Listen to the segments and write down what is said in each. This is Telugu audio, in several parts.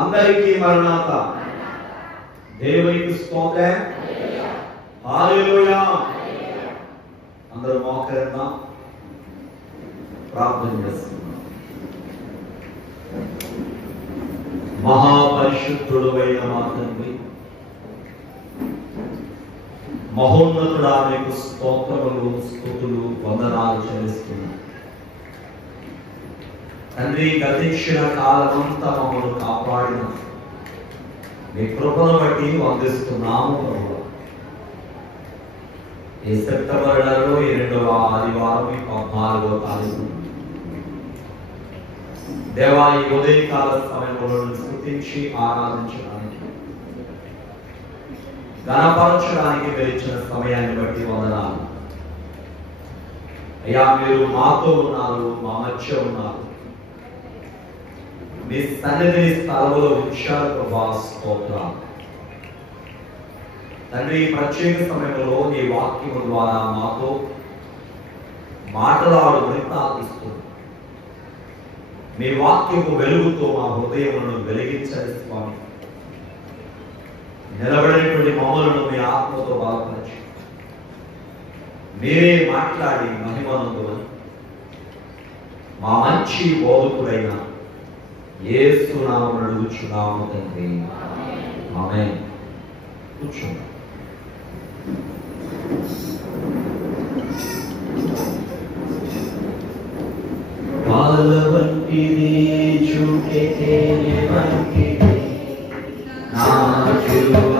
అందరికీ మరణాత. దేవునికి స్తోత్రం. హల్లెలూయా. అందరూ మోకరిద్దాం, ప్రార్థన చేస్తున్నాం. మహాపరిశుద్ధుడు అయిన మా తండ్రి, మహోన్నతుడా, మీకు స్తోత్రములు, స్తుతులు, వందనాలు చెల్లిస్తున్నాం. తండ్రి, గతించిన కాలమంతా మమ్మల్ని కాపాడిన మీ కృపను బట్టి వందిస్తున్నాము ప్రభువా. ఈ సెప్టెంబర్ నెలలో 2వ ఆదివారం 14వ తారీఖు దేవా, ఈ ఉదయకాల సమయంలో స్తుతించి ఆరాధించడానికి, ఘనపరచడానికి మీరు ఇచ్చిన సమయాన్ని బట్టి వందనాలు అయ్యా. మీరు మాతో ఉన్నారు, మా మధ్య ఉన్నారు, మీ సన్నిధిని స్థలంలో ఉంచారు ప్రభా. స్తోత్రాలు తండ్రి. ప్రత్యేక సమయంలో నీ వాక్యము ద్వారా మాతో మాట్లాడమని ప్రార్థిస్తున్నాం. మీ వాక్యము వెలుగుతో మా హృదయములను వెలిగించండి స్వామి. నిలబడినటువంటి మమ్మలను మీ ఆత్మతో బలపరచి మీరే మాట్లాడి మహిమనందువని మా మంచి బోధకుడైన యేసు నామమున అడుగుచున్నాము తండ్రి, ఆమేన్. కూర్చోండి. పాలవంటిది చూకె వంటిది నా జీవము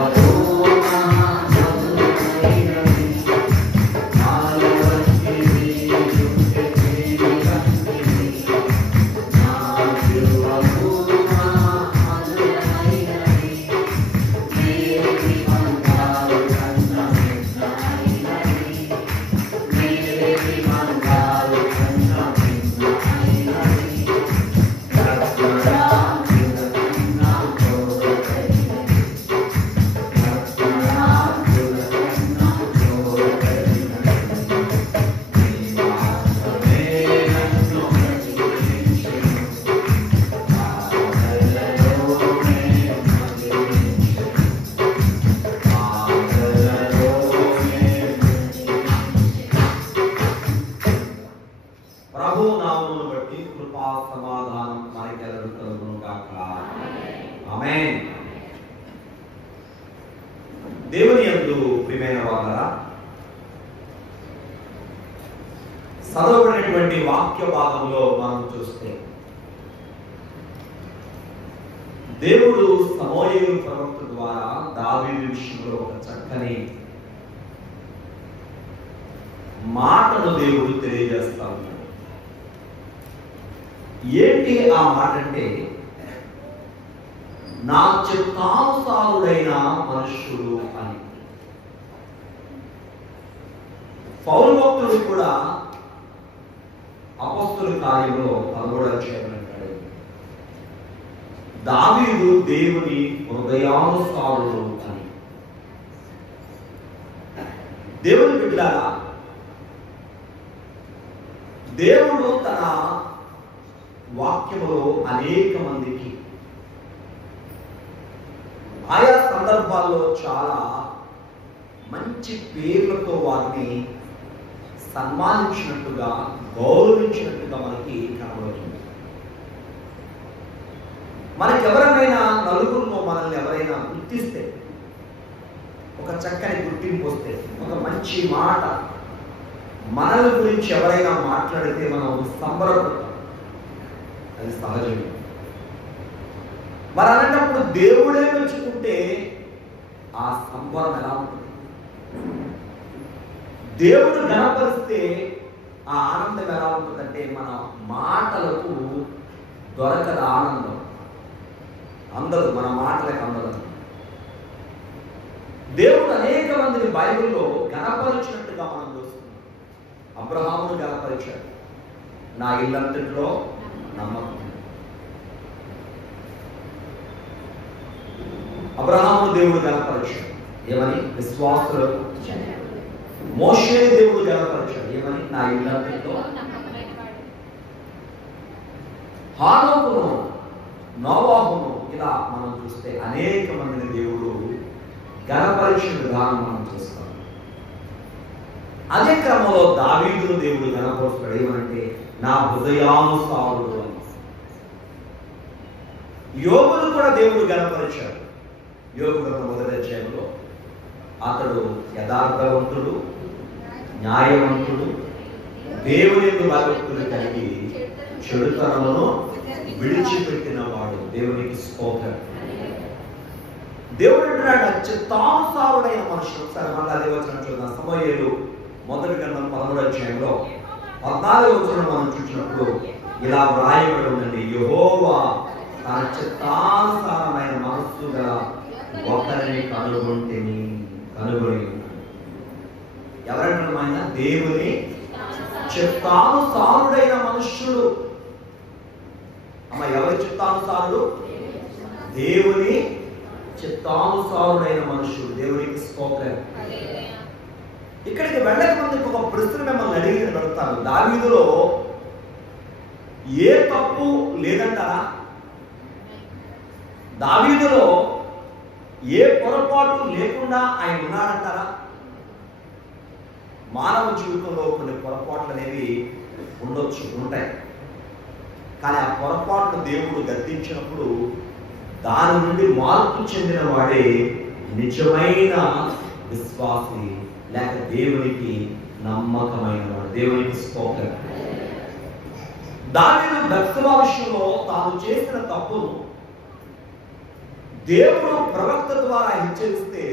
దేవుని యందు ప్రియమైన వారలారా, చదవబడినటువంటి వాక్య భాగంలో మనం చూస్తే దేవుడు సమూయేలు ప్రవక్త ద్వారా దావీదు విషయంలో ఒక చక్కని మాటను దేవుడు తెలియజేస్తా ఉన్నాడు. ఏంటి ఆ మాట అంటే, నా చిత్తానుసారుడైన మనుష్యుడు అని. పౌలు భక్తుడు కూడా అపొస్తలుల కార్యంలో 11వ అధ్యాయంలో అంటాడు, దావీదు దేవుని హృదయానుసారుడు అని. దేవుని బిడ్డలారా, దేవుడు తన వాక్యములో అనేక మందికి ఆయా సందర్భాల్లో చాలా మంచి పేర్లతో వారిని సన్మానించినట్టుగా, గౌరవించినట్టుగా మనకి కనబడుతుంది. మనకెవరైనా నలుగురిలో మనల్ని ఎవరైనా గుర్తిస్తే, ఒక చక్కని గుర్తింపు వస్తే, ఒక మంచి మాట మనల గురించి ఎవరైనా మాట్లాడితే మనం సంబరపడతాం. అది సహజమే. మరి అన్నప్పుడు దేవుడే మెచ్చుకుంటే ఆ సంబరం ఎలా ఉంటుంది? దేవుడు గణపరిస్తే ఆ ఆనందం ఎలా ఉంటుందంటే, మన మాటలకు దొరకదు ఆనందం, అందదు, మన మాటలకు అందదు. దేవుడు అనేక మందిని బైబిల్లో గణపరిచినట్టుగా మనం చూస్తున్నాం. అబ్రహామును గణపరిచాడు, నా ఇల్లంతటిలో నమ్మకం. అబ్రహామును దేవుడు గణపరిచాడు, ఏమని? విశ్వాసులకు. మోషేని దేవుడు గణపరిచాడు, ఏమని? నా ఇల్లంతటిలో. హానోకును, నోవాహు సొలొమోను, ఇలా మనం చూస్తే అనేక మందిని దేవుడు ఘనపరిచిన విధానం మనం చూస్తాం. అదే క్రమంలో దావీదును దేవుడు ఘనపరుస్తాడు. ఏమంటే నా హృదయానుసారుడు అని. యోబును కూడా దేవుడు ఘనపరిచాడు. యోబు గ్రంథం 1వ అధ్యాయంలో అతడు యథార్థవంతుడు, న్యాయవంతుడు, దేవుని యందు భయభక్తులు కలిగి చెడుతనమును విడిచిపెట్టిన వాడు. దేవునికి స్తోత్రం. దేవుడు అంటున్నాడు చిత్తానుసారుడైన మనుషులు. సరే మళ్ళీ అదే వచనం చూద్దాం. సమూయేలు 1వ గ్రంథం 13వ అధ్యాయంలో 14వ వచనం మనం చూసినప్పుడు ఇలా వ్రాయబడి ఉందండి. యెహోవా తన చిత్తానుసారమైన మనస్సు గల ఒకరిని కనుగొని. ఎవరంటారు ఆయన? దేవుని చిత్తానుసారుడైన మనుష్యుడు. అమ్మ, ఎవరి చిత్తానుసారుడు? దేవుని చిత్తానుసారుడైన మనుష్యుడు. దేవునికి స్తోత్రం. ఇక్కడికి వెళ్ళక ముందు ఒక ప్రశ్న మిమ్మల్ని అడుగుతాను. దావీదులో ఏ తప్పు లేదంటారా? దావీదులో ఏ పొరపాటు లేకుండా ఆయన ఉన్నాడంటారా? మానవ జీవితంలో కొన్ని పొరపాట్లు అనేవి ఉంటాయి. కానీ ఆ పొరపాట్లు దేవుడు గద్దించినప్పుడు దాని నుండి మార్పు చెందిన వాడే నిజమైన విశ్వాసి, లేక దేవునికి నమ్మకమైన వాడు. దేవునికి స్తోత్రం. దావీదు బత్షెబ విషయంలో తాను చేసిన తప్పును దేవుడు ప్రవక్త ద్వారా హెచ్చరిస్తే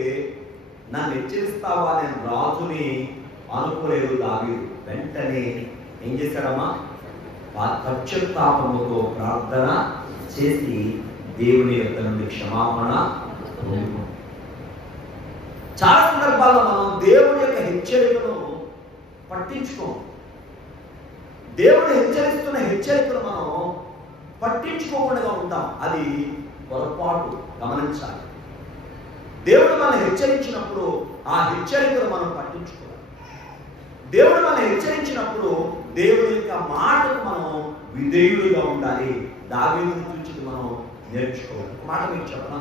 నన్ను హెచ్చరిస్తావా నేను రాజుని అనుకోలేదు దావీదు. వెంటనే ఏం చేశాడమ్మా? పశ్చాత్తాపముతో ప్రార్థన చేసి దేవుని యొక్క నుండి క్షమాపణ పొందుకున్నాడు. చాలా సందర్భాల్లో మనం దేవుని యొక్క హెచ్చరికను పట్టించుకోం. దేవుడు హెచ్చరిస్తున్న హెచ్చరికను మనం పట్టించుకోకుండా ఉంటాం. అది పొరపాటు. గమనించాలి. దేవుడు మనం హెచ్చరించినప్పుడు ఆ హెచ్చరికను మనం పట్టించుకోవాలి. దేవుడు మనం హెచ్చరించినప్పుడు దేవుని యొక్క మాటకు మనం విధేయులుగా ఉండాలి. దావీదుని చూసి మనం నేర్చుకోవాలి. మాట మీకు చెప్పనా?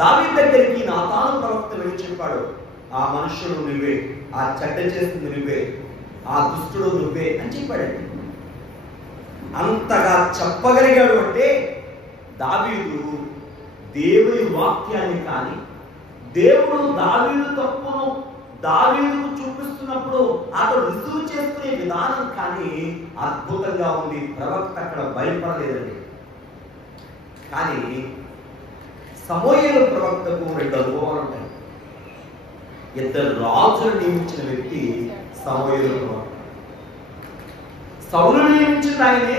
దావీదు దగ్గరికి నాతాను ప్రవక్త వెళ్ళి చెప్పాడు, ఆ మనుషుడు నువ్వే, ఆ చెడ్డ చేస్తుంది నువ్వే, ఆ దుష్టుడు నువ్వే అని చెప్పాడండి. అంతగా చెప్పగలిగాడు అంటే దావీదు దేవుని వాక్యాన్ని కానీ, దేవుడు దావీదు తప్పును దావీదుకు చూపిస్తున్నప్పుడు అతడు రుజువు చేసుకునే విధానం కానీ అద్భుతంగా ఉంది. ప్రవక్త అక్కడ భయపడలేదండి. కానీ సమూయేలు ప్రవక్తకు 2 అనుభవాలు ఉంటాయి. ఇద్దరు రాజులు నియమించిన వ్యక్తి సమూయేలు ప్రవక్త. సౌలు నియమించింది ఆయనే,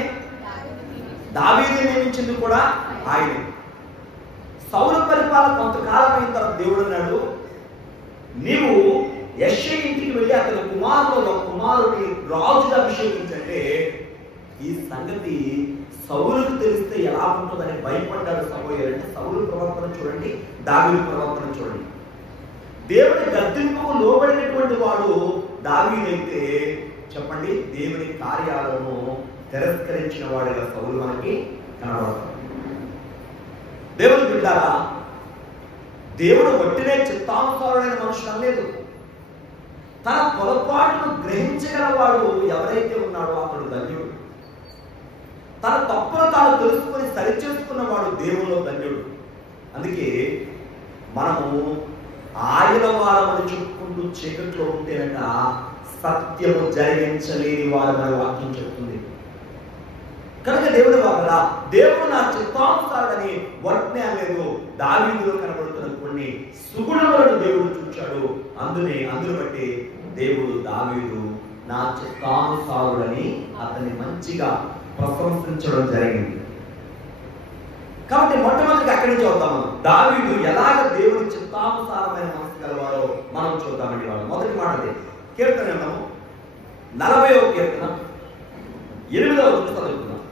దావీదు నియమించింది కూడా ఆయనే. సౌలు పరిపాలన కొంతకాలం అయిన తర్వాత దేవుడు అన్నాడు, నీవు యెష్షయి ఇంటికి వెళ్ళి అతని కుమారుని రాజుగా అభిషేకించంటే ఈ సంగతి సౌలుకు తెలిస్తే ఎలా ఉంటుందని భయపడ్డాడు సమూయేలు. అంటే సౌలు ప్రవర్తన చూడండి, దావీదు ప్రవర్తన చూడండి. దేవుని గద్దింపుకు లోబడినటువంటి వాడు దావీదైతే చెప్పండి, దేవుని కార్యాలను తిరస్కరించిన వాడిగా సౌలు మనకి కనబడతాడు. దేవుని బిడ్డారా, దేవుడు వట్టినే చిత్తానుసారుడైన మనుషులు అనలేదు. తన పొరపాటును గ్రహించగలవాడు ఎవరైతే ఉన్నాడో అతడు ధన్యుడు. తన తప్పును తాను తెలుసుకొని సరిచేసుకున్నవాడు దేవుల్లో ధన్యుడు. అందుకే మనము ఆయన వారమని చెప్పుకుంటూ చీకట్లో ఉంటేనట సత్యము జరిగించలేని వారమని వాక్యం చెప్తుంది. కనుక దేవుడు వారా, దేవుడు నా చిత్తానుసారుడని వట్నే అనలేదు. దావీదులో కనబడుతున్న కొన్ని సుగుణములను దేవుడు చూచాడు. అందును బట్టి దేవుడు దావీదు నా చిత్తానుసారుడని అతన్ని మంచిగా ప్రశంసించడం జరిగింది. కాబట్టి మొట్టమొదటిగా అక్కడి నుంచి చూద్దాం. దావీదు ఎలాగ దేవుడి చిత్తానుసారమైన మనసు గలవారో మనం చూద్దామండి. వాళ్ళు మొదటి మాట అదే. కీర్తన 40వ కీర్తన 8వ వచనం చదువుతున్నాం.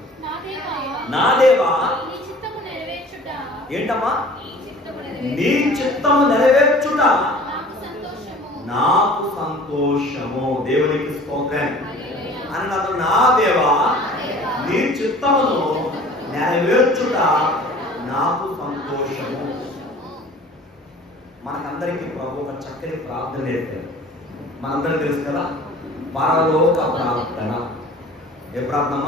నా దేవా ఏంటమ్మా? నీ చిత్తము నెరవేర్చుట నాకు సంతోషము. దేవునికి స్తోత్రం. అన్నది నా దేవా నీ చిత్తమును నెరవేర్చుట నాకు సంతోషము. మనకందరికీ ప్రభు ఒక చక్కని ప్రార్థన నేర్పారు. మనందరికీ తెలుసు కదా, పరలోక ప్రార్థన. ఏ ప్రార్థన?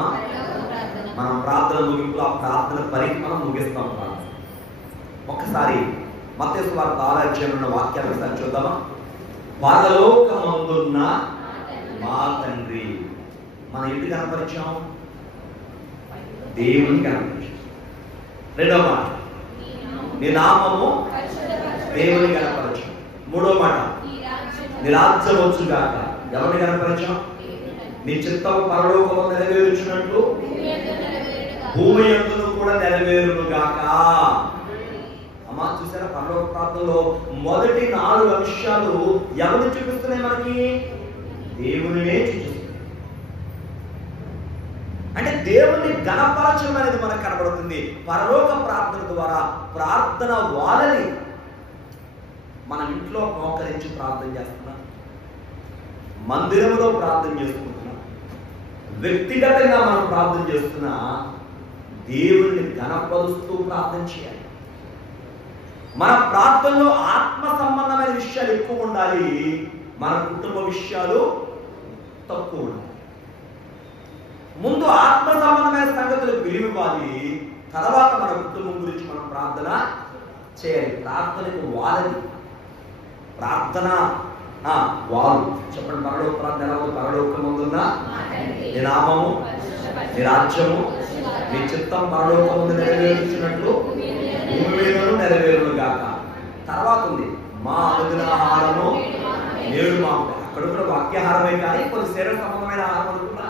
మనం ప్రార్థన ముగింపులో ఆ ప్రార్థన పరికి మనం ముగిస్తాం. ప్రార్థన ఒక్కసారి మత్తయి సువార్త 6వ అధ్యాయంలో ఉన్న వాక్యాన్ని ఒకసారి చూద్దామా? పరలోకమందున్న మా తండ్రి. మన ఇంటి కనపరిచాం, దేవుని కనపరిచాం. రెండవ మాట, నీ నామము దేవుని కనపరచాం. మూడో మాట, నీ రాజ్యం వచ్చుగాక. ఎవరిని కనపరచాం? నీ చిత్తము పరలోకము నెరవేర్చినట్లు భూమి యందును కూడా నెరవేరునుగాక. అమ్మా చూసారా, పరలోక ప్రార్థనలో మొదటి 4 అంశాలు ఎవరిని చూపిస్తున్నాయి? మనకి దేవునినే చూపిస్తున్నాయి. అంటే దేవుణ్ణి గణపరచడం అనేది మనకు కనబడుతుంది. పరలోక ప్రార్థన ద్వారా ప్రార్థన వాళ్ళని మన ఇంట్లో మోకరించి ప్రార్థన చేస్తున్నాం, మందిరంలో ప్రార్థన చేసుకుంటున్నాం, వ్యక్తిగతంగా మనం ప్రార్థన చేస్తున్నా దేవుణ్ణి గణపరుస్తూ ప్రార్థన చేయాలి. మన ప్రార్థనలో ఆత్మ సంబంధమైన విషయాలు ఎక్కువ ఉండాలి, మన కుటుంబ విషయాలు తక్కువ ఉండాలి. ముందు ఆత్మ సంబంధమైన సంగతులకు విలువివ్వాలి, తర్వాత మన కుటుంబం గురించి మనం ప్రార్థన చేయాలి. ప్రార్థనకు వాళ్ళని ప్రార్థన వారు చెప్పండి. పరలోక ప్రార్థన ఎలా ఉంది? పరలోకమందున్న నీ నామము, నీ రాజ్యము, నీ చిత్తం పరలోకమందు నెరవేర్చినట్లు భూమి మీదను నెరవేరును గాక. తర్వాత ఉంది, మా అనుదిన ఆహారము నేడు మాకు. అక్కడ కూడా వాక్యాహారమే కానీ కొన్ని శరీర సంబంధమైన ఆహారం అనుకున్నా.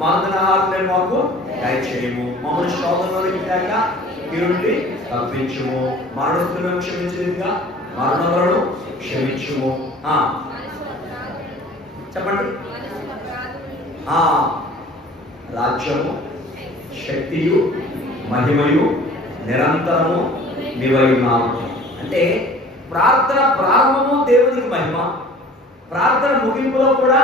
మా అనుదిన ఆహారం నేడు మాకు దయచేయము, మమ్మల్ని శోధనలోనికి తేక కీడుని తప్పించుము, మరణస్తులను క్షమించేదిగా మరణములను క్షమించుము. చెప్పండి. రాజ్యము, శక్తియు, మహిమయు నిరంతరము నీవైనావు. అంటే ప్రార్థన ప్రారంభము దేవునికి మహిమ, ప్రార్థన ముగింపులో కూడా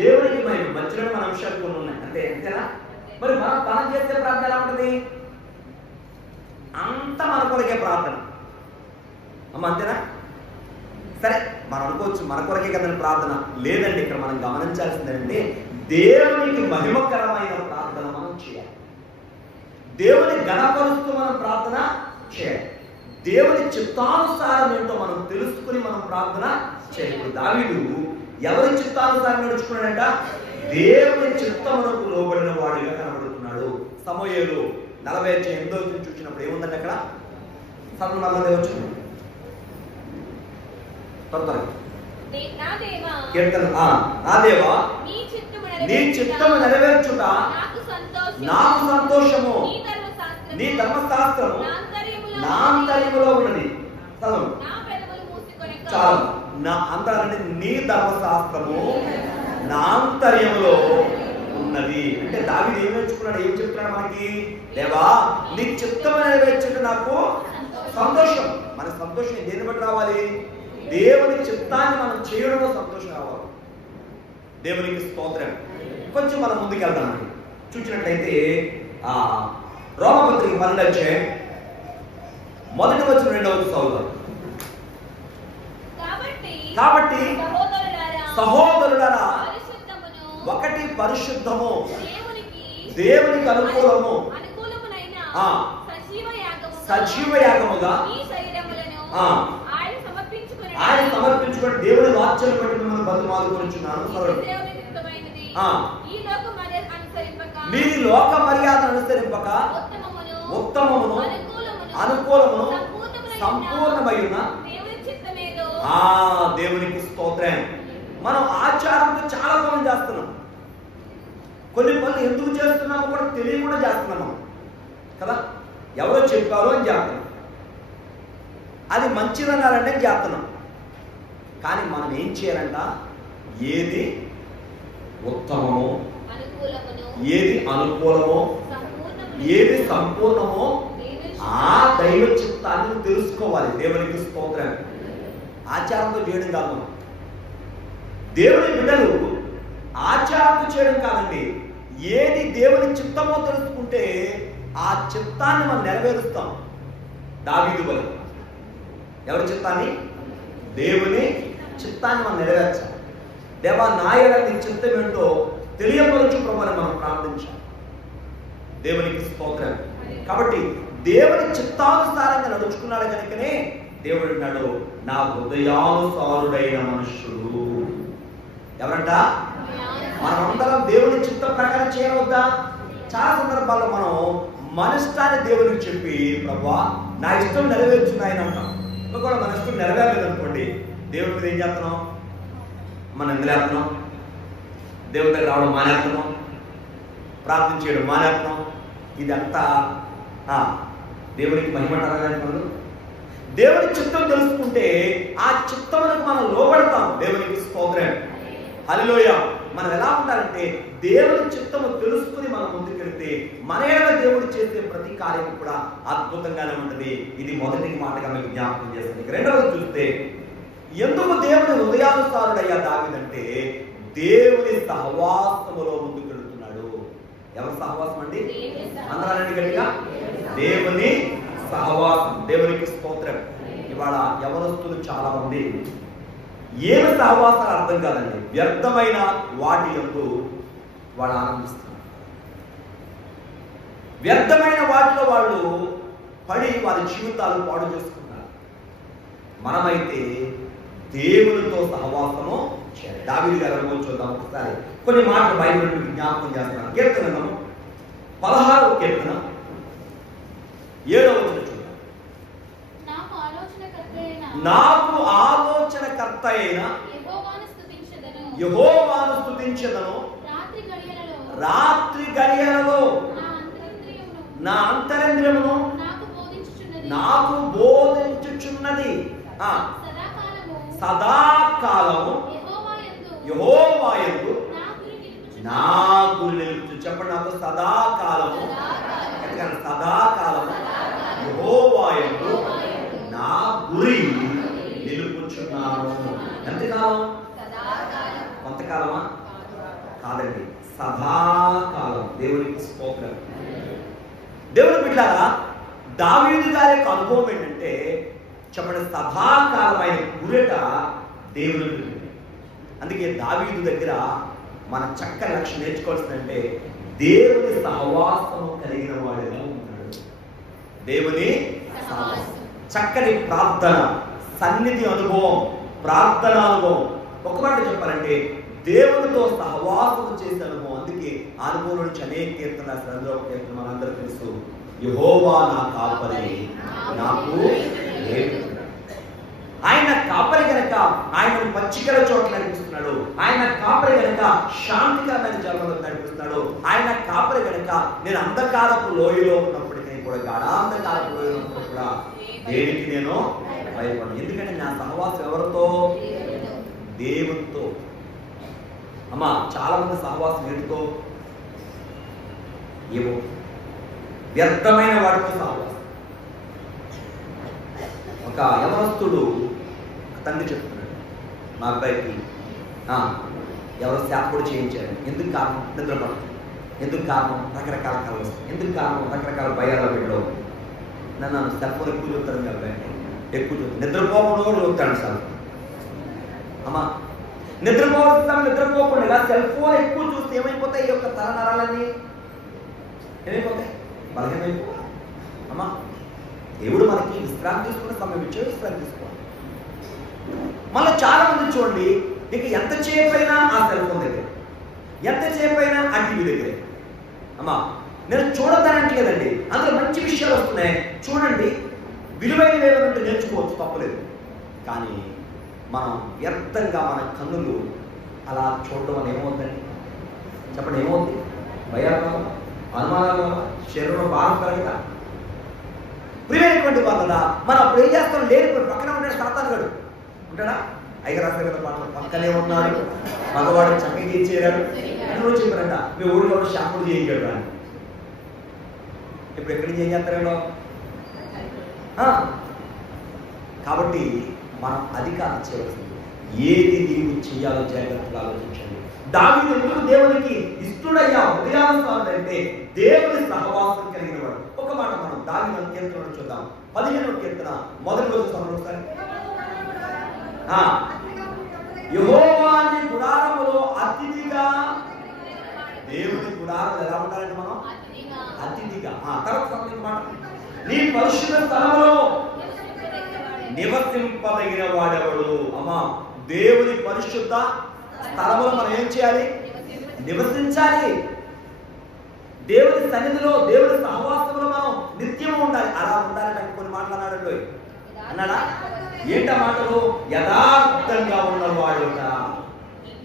దేవునికి మహిమ. మధ్యలో మన అంశాలు కొన్ని ఉన్నాయి. అంతేనా? మరి మనం చేసే ప్రార్థన ఎలా ఉంటుంది? అంత మన కొరకే ప్రార్థన. అమ్మ అంతేనా? సరే, మనం అనుకోవచ్చు మన కొరకే కదండి ప్రార్థన. లేదండి, ఇక్కడ మనం గమనించాల్సిందంటే దేవునికి మహిమకరమైన ప్రార్థన మనం చేయాలి. దేవుని గణపరుస్తూ మనం ప్రార్థన చేయాలి. దేవుని చిత్తానుసారం ఏంటో మనం తెలుసుకుని మనం ప్రార్థన చేయాలి. ఇప్పుడు దావీదు ఎవరి చిత్తానుసారం నడుచుకున్నాడంట? దేవుని చిత్తమునకు లోబడిన వాడిగా కనబడుతున్నాడు. సమూయేలు 48 చూసినప్పుడు ఏముందండి అక్కడ? సర్వనామదే వచ్చింది. నా దేవా, నీ చిత్తము నెరవేర్చుట నాకు సంతోషము, నీ ధర్మశాస్త్రము నా అంతర్యములో ఉన్నది. చాలు, నా అంతరంటే నీ ధర్మశాస్త్రము నా అంతర్యములో ఉన్నది. అంటే దావీదు ఏం నేర్చుకున్నాడు? ఏం చెప్తున్నాడు మనకి? దేవా, నీ చిత్తము నెరవేర్చుట నాకు సంతోషం. మన సంతోషం దేని బట్టి రావాలి? దేవుని చిత్తాన్ని మనం చేయడంలో సంతోషం రావాలి. దేవునికి స్తోత్రం. కొంచెం మనం ముందుకు వెళ్దామండి. చూసినట్లయితే రోమపత్రిక 12 అధ్యాయం 1వ వచనం 2వ చదువుదాం. కాబట్టి సహోదరులారా, ఒకటి పరిశుద్ధము, దేవునికి అనుకూలము, సజీవ యాగముగా ఆయన సమర్పించుకొని దేవుని వాక్యాన్ని బట్టి మిమ్మల్ని బతిమాలుకొనుచున్నాను. మీ లోక మర్యాద అనుసరింపక ఉత్తమమును అనుకూలమును సంపూర్ణమైన దేవునికి స్తోత్రం. మనం ఆచారంతో చాలా పనులు చేస్తున్నాం. కొన్ని పనులు ఎందుకు చేస్తున్నామో కూడా తెలియకుండా చేస్తున్నాం మనం కదా. ఎవరో చెప్పారో అని చేస్తున్నాం, అది మంచిదన్నారంటే చేస్తున్నాం. కానీ మనం ఏం చేయాలంట? ఏది ఉత్తమమో, ఏది అనుకూలమో, ఏది సంపూర్ణమో ఆ దైవ చిత్తాన్ని తెలుసుకోవాలి. దేవునికి స్తోత్రం. ఆచారంతో చేయడం కాదు. దేవుని బిడ్డలు ఆచారంతో చేయడం కాదండి. ఏది దేవుని చిత్తమో తెలుసుకుంటే ఆ చిత్తాన్ని మనం నెరవేరుస్తాం. దావీదు వలె ఎవరి చిత్తాన్ని? దేవుని చిత్తాన్ని మనం నెరవేర్చాలి. దేవా నా యేల నీ చిత్తం ఏంటో తెలియపరచు ప్రభువుని మనం ప్రార్థించాలి. దేవునికి స్తోత్రం. కాబట్టి దేవుని చిత్తానుసారంగా నడుచుకున్నాడు కనుకనే దేవుడు అన్నాడు, నా హృదయానుసారుడైన మనుష్యుడు. ఎవరంట? మనమందరం దేవుని చిత్తం ప్రకారం చేయవద్దా? చాలా సందర్భాల్లో మనం మన ఇష్టాన్ని దేవునికి చెప్పి, ప్రభువా నా ఇష్టం నెరవేర్చున్నాయని అంటాం. ఒకవేళ మన ఇష్టం నెరవేరలేదు అనుకోండి, దేవుడి మీద ఏం చేస్తున్నాం? మనం ఎందులేస్తున్నాం? దేవుడి దగ్గర రావడం మానేస్తున్నాం, ప్రార్థన చేయడం మానేస్తున్నాం. ఇదంతా దేవునికి మహిమంటారు. పనులు దేవుని చిత్తం తెలుసుకుంటే ఆ చిత్తములకు మనం లోబడతాం. దేవునికి స్తోత్రం. హల్లెలూయా. మనం ఎలా ఉండాలంటే దేవుని చిత్తము తెలుసుకుని మనం ముందుకెళ్తే మన ఏడ దేవుడు చేసే ప్రతి కార్యం కూడా అద్భుతంగానే ఉంటుంది. ఇది మొదటి మాటగా మీకు జ్ఞాపకం చేస్తుంది. రెండవది చూస్తే, ఎందుకు దేవుని హృదయానుసారుడయ్యా దావీదంటే దేవుని సహవాసములో ముందుకెళ్తున్నాడు. ఎవరి సహవాసం అండి? అందరాలండి గట్టిగా, దేవుని సహవాసం. దేవునికి స్తోత్రం. ఇవాళ యవనస్తులు చాలా మంది ఏమి సహవాసాలు అర్థం కాదండి, వ్యర్థమైన వాటి యందు వాళ్ళు ఆనందిస్తున్నారు. వ్యర్థమైన వాటిలో వాళ్ళు పడి వారి జీవితాలు పాడు చేసుకున్నారు. మనమైతే దేవునితో సహవాసము చేయాలి. దావీదు గారు అనుభవం చూద్దాం ఒకసారి. కొన్ని మాటలు బైబిల్ జ్ఞాపకం చేస్తున్నాను. కీర్తన 16వ కీర్తన 7వ వచనం చూద్దాం. నాకు ఆలోచనకర్త అయిన యెహోవాను స్తుతించెదను. రాత్రి గడియలలో నా అంతరంద్రియమును నాకు బోధించుచున్నది. సదాకాలము యెహోవాయందు నా గురి నిలుచు. చెప్పండి నాకు, సదాకాలము. సదాకాలము యెహోవాయందు నా గురి నిలుపుచున్నాను. ఎంతకాలం? కొంతకాలమా? కాదండి, సదాకాలం. దేవునికి స్తోత్రం. దేవుని బిడ్డలారా, దావీదు గారి యొక్క అనుభవం ఏంటంటే, చెప్పండి, సదాకాలమైన గురిట దేవుని. అందుకే దావీదు దగ్గర మన చక్కని లక్ష్యం నేర్చుకోవాల్సిందంటే దేవుని సహవాసము కలిగిన వాడుగా ఉంటాడు. దేవుని చక్కని ప్రార్థన, సన్నిధి అనుభవం, ప్రార్థన అనుభవం. ఒక మాట చెప్పాలంటే దేవునితో సహవాసం చేసే అనుభవం. అందుకే ఆ అనుభవం నుంచి అనేక కీర్తన మనందరూ తెలుసు, యెహోవా నా కాపరి, నాకు ఆయన కాపరి కనుక ఆయన పచ్చికల చోట్ల నడిపిస్తున్నాడు. ఆయన కాపరి కనుక శాంతికరమైన జలంలో నడిపిస్తున్నాడు. ఆయన కాపరి కనుక నేను అంధకారపు లోయలో ఉన్నప్పటికీ కూడా, గాఢాంధకారపు లోయలో ఉన్నప్పుడు కూడా దేనికి నేను భయపడను. ఎందుకంటే నా సహవాసం ఎవరితో? దేవునితో. అమ్మా, చాలా మంది సహవాసం ఏంటితో? ఏమో వ్యర్థమైన వాటితో సహవాసం. ఒక యవనస్తుడు తండ్రి చెప్తున్నాడు, మా అబ్బాయికి ఎవరు శాపకుడు చేయించారు. ఎందుకు కారణం? నిద్రపడదు. ఎందుకు కారణం? రకరకాల కళలు. ఎందుకు కారణం? రకరకాల భయాల వీళ్ళు. నన్ను సెల్ ఫోన్ ఎక్కువ చూస్తాడు మీ అబ్బాయి, ఎక్కువ చూస్తాడు. నిద్రపోకుండా కూడా చూస్తాడు సార్. అమ్మా, నిద్రపోకుండా సెల్ ఫోన్ ఎక్కువ చూస్తే ఏమైపోతాయి? ఈ యొక్క తల నరాలన్నీ ఏమైపోతాయి? బలహీనమైపో. అమ్మా, దేవుడు మనకి విశ్రాంతి తీసుకునే సమయం ఇచ్చే విశ్రాంతి తీసుకోవాలి. మళ్ళీ చాలా మంది చూడండి, ఇక ఎంతసేపు అయినా ఆ సెల్ ఫోన్ దగ్గర, ఎంతసేపు అయినా ఆ టీవీ దగ్గరే. అమ్మా, నేను చూడతానంటలేదండి, అందులో మంచి విషయాలు వస్తున్నాయి, చూడండి, విలువైన ఏమంటే నేర్చుకోవచ్చు, తప్పలేదు. కానీ మనం వ్యర్థంగా మన కన్నులు అలా చూడడం అని ఏమవుతుందండి? చెప్పండి, ఏమవుతుంది? భయాలు, అనుమానాలు, శరీరం బాగా పెరగదా? ప్రియమైనటువంటి వాళ్ళ మనం అప్పుడు ఏం చేస్తాం? లేని పక్కన ఉండే సాతానుగాడు ఉంటాడా? ఐగరాసే కదా పాటలు, పక్కనే ఉన్నాడు, మగవాడు చక్కగా ఇచ్చేరాడు అని రోజు చెప్పారంట, మీ ఊళ్ళో షాపులు చేయించాడు అని. ఇప్పుడు ఎక్కడి నుంచి ఏం చేస్తారో. కాబట్టి మనం అధికారం చేయవలసింది. ఏది నీవు చేయాలో జాగ్రత్తగా ఆలోచించండి. దావీదు ఎందుకు దేవునికి ఇష్టడయ్యా, హృదయానుసారుడు అంటే దేవుని సహవాసం కలిగిన వాడు. దావీదు కీర్తన చూద్దాం. 15వ కీర్తన మొదటి రోజు ఒకసారి. యెహోవా నీ గుడారములో అతిథిగా, దేవుని గుడారం ఎలా ఉండాలంటే మనం అతిథిగా. తర్వాత మాట, నీ పరిశుద్ధ స్థలములో నివసింపదగిన వాడెవడు. అమ్మా, దేవుని పరిశుద్ధ స్థలములో మనం ఏం చేయాలి? నివసించాలి. దేవుని సన్నిధిలో, దేవుని సహవాసంలో మనం నిత్యం ఉండాలి. అలా ఉండాలంటే కొన్ని మాటలు అన్నాడా? ఏంట మాటలు? యథార్థంగా ఉన్నవాడుట,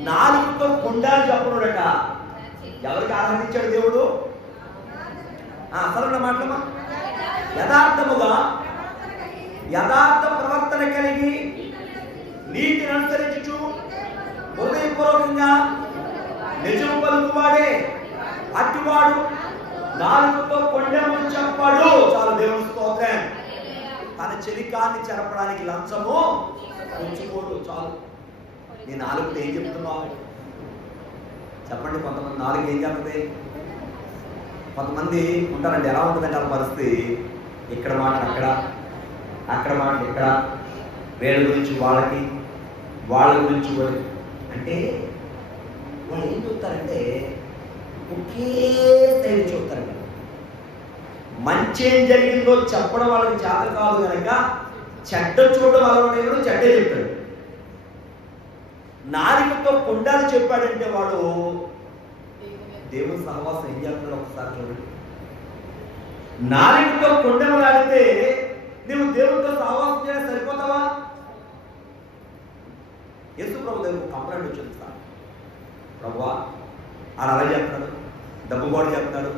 నాలుగుతో కొండాలు చెప్పుడుట. ఎవరికి ఆరాధించాడు దేవుడు? అసలు మాటలమ్మా, యథార్థముగా, యథార్థ ప్రవర్తన కలిగి, నీతిని అనుసరించు, హృదయపూర్వకంగా నిజం పలుకువాడే అట్టివాడు నాలుగుతో కొండెము చెప్పాడు. చాలు, దేవుని స్తోత్రం. తన చెలికాన్ని చెరపడానికి లంచము ఉంచుకోడు. చాలు. నీ నాలుగుతో ఏం చెప్తున్నావు చెప్పండి. కొంతమంది నాలుగు ఏం చెప్తుంది? కొంతమంది ఉంటారండి, ఎలా ఉంటుందంటే ఆ పరిస్థితి, ఇక్కడ మాట అక్కడ, అక్కడ మాట ఇక్కడ, వీళ్ళ గురించి వాళ్ళకి, వాళ్ళ గురించి వాళ్ళకి. అంటే వాళ్ళు ఏం చూస్తారంటే ఒకే శైలి చూస్తారండి. మంచి ఏం జరిగిందో చెప్పడం వాళ్ళకి చేత కాదు కనుక చెడ్డ చూడడం అలవాటు, చెడ్డే చెప్తాడు. నాలుగుతో కొండాలు చెప్పాడంటే వాడు దేవుని సహవాసం ఏం చేస్తున్నాడు ఒకసారి చూడండి. నాలుగుతో కొండలు ఆడితే నువ్వు దేవునితో సహవాసం చేయడం సరిపోతావా? యేసు ప్రభు దగ్గర కంప్లైంట్ వచ్చింది. సార్ ప్రభువా, ఆడ అలా చెప్తున్నాడు, డబ్బుబాటు చెప్తున్నాడు,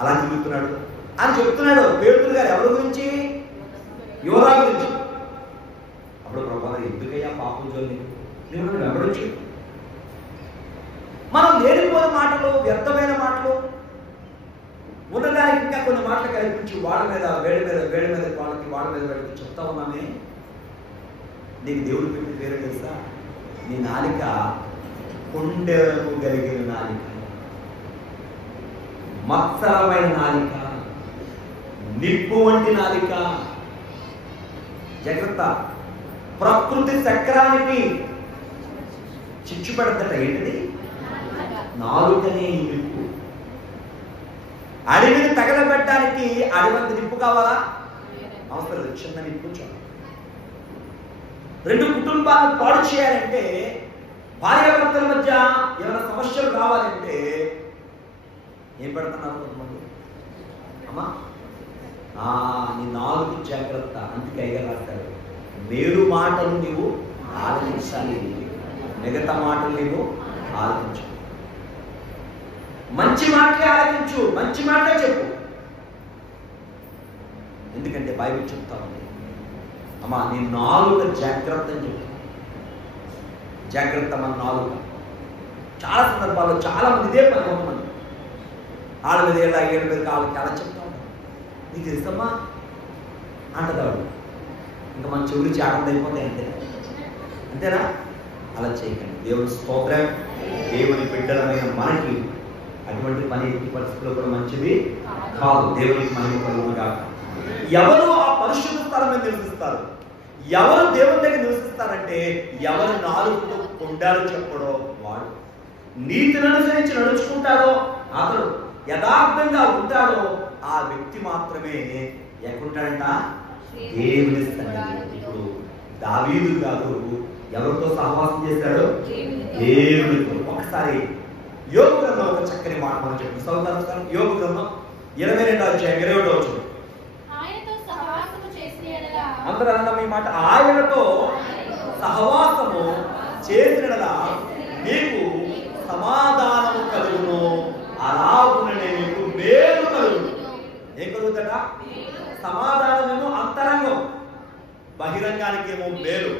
అలా తిరుగుతున్నాడు అని చెప్తున్నాడు పేతురు గారు. ఎవరి గురించి? యోధా గురించి. అప్పుడు ప్రభు, ఎందుకయ్యా పాపం జోలి నువ్వు వెంబడించు. మనం లేనిపోయిన మాటలు, వ్యర్థమైన మాటలు ఉండడానికి ఇంకా కొన్ని మాటలు కల్పించి వేడి మీద వాళ్ళకి చెప్తా ఉన్నామే. నీకు దేవుడు పెట్టిన పేరు తెలుసా? నీ నాలిక కొండెము కలిగిన నాలిక, మత్సరమైన నాలిక, నిప్పు వంటి నాలిక. జాగ్రత్త. ప్రకృతి చక్రానికి చిచ్చు పెడతట. ఏంటిది? నాలుకనే నిప్పు. అడవిని తగలబెట్టడానికి అడవంత నిప్పు కావాలా? అవసరం లేదు, చిన్న నిప్పు చాలు. రెండు కుటుంబాలను పాడు చేయాలంటే, భార్యాభర్తల మధ్య ఏమైనా సమస్యలు రావాలంటే ఏం పెడుతున్నారు కొంతమంది? అమ్మా, నీ నాలుగు జాగ్రత్త. అందుకే అయ్యగా రాస్తాడు, మేలు మాటలు నీవు ఆలోచించాలి, మిగతా మాటలు నీవు ఆలోచించు. మంచి మాటలే ఆలోచించు, మంచి మాటలే చెప్పు. ఎందుకంటే బైబిల్ చెప్తా ఉంది, అమ్మా నీ నాలుక జాగ్రత్త అని చెప్పు. జాగ్రత్త మన నాలుక. చాలా సందర్భాల్లో చాలా మంది ఇదే పని. కొంతమంది ఆడ మీద ఏళ్ళ మీద కాళ్ళకి అలా చెప్తా ఉంటాం. నీకు తెలుసమ్మా అంటదాడు, ఇంకా మన చెవులు చాటంత అయిపోతాయి. అంతేనా? అలా చేయకండి. దేవుని స్తోత్రం. దేవుని బిడ్డలమైన మనకి అటువంటి పని ఎట్టి పరిస్థితుల్లో కూడా మంచిది కాదు. దేవునికి మహిమ కలుగునుగా. ఎవరు ఆ పరిశుద్ధ స్థలం మీద నివసిస్తారు? ఎవరు దేవుని దగ్గర నివసిస్తారంటే, ఎవరు నాలుగుతో కొండాలు చెప్పడో వాడు, నీతిని అనుసరించి నడుచుకుంటాడో, అతడు యథార్థంగా ఉంటాడో ఆ వ్యక్తి మాత్రమే ఎక్కడుంటాడంట? దేవుని సన్నిధిలో. ఇప్పుడు దావీదు గారు ఎవరితో సహవాసం చేశాడు? దేవుడితో. ఒకసారి యోబు గ్రంథం ఒక చక్కని మాట మనం చెప్పి చదువుతాం. యోబు గ్రంథం 22వ అధ్యాయం 21వ వచనం. అందరూ అన్నాం ఈ మాట. ఆయనతో సహవాసము చేసినలా నీకు సమాధానము కలుగును, అలాగుననే నీకు మేలు కలుగును. ఏం కలుగుతాడ? సమాధానమేమో అంతరంగం, బహిరంగానికి ఏమో మేలు.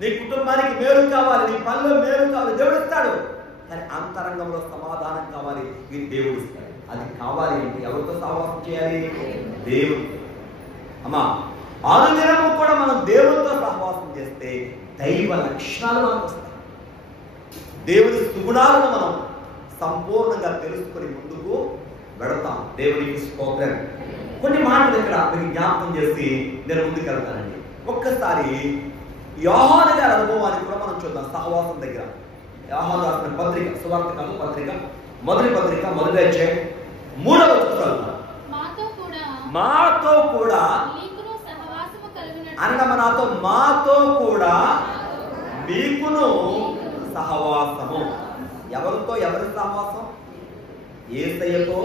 నీ కుటుంబానికి మేలు కావాలి, నీ పనిలో మేలు కావాలి, దేవుడు ఇస్తాడు. కానీ అంతరంగంలో సమాధానం కావాలి, ఇది దేవుడు ఇస్తాడు. అది కావాలి అంటే ఎవరితో సహవాసం చేయాలి? దేవుడు. అమ్మా, అనుదినము కూడా మనం దేవుడితో సహవాసం చేస్తే దైవ లక్షణాలు మనకు వస్తాయి. దేవుని సుగుణాలను మనం సంపూర్ణంగా తెలుసుకుని ముందుకు వెళతాం. దేవునికి స్తోత్రం. కొన్ని మాటలు ఇక్కడ మీకు జ్ఞాపకం చేసి నేను ముందుకు వెళ్తానండి. ఒక్కసారి యోహాను గారి అనుభవాన్ని కూడా మనం చూద్దాం. సహవాసం దగ్గర యోహాను రాసిన పత్రిక, సువార్త కాదు పత్రిక, మొదటి పత్రిక, మొదటి అధ్యాయం 3వ వచనం. మాతో కూడా అనగా నాతో మాతో కూడా మీకును సహవాసము. ఎవరితో? ఎవరి సహవాసం? యేసయ్యతో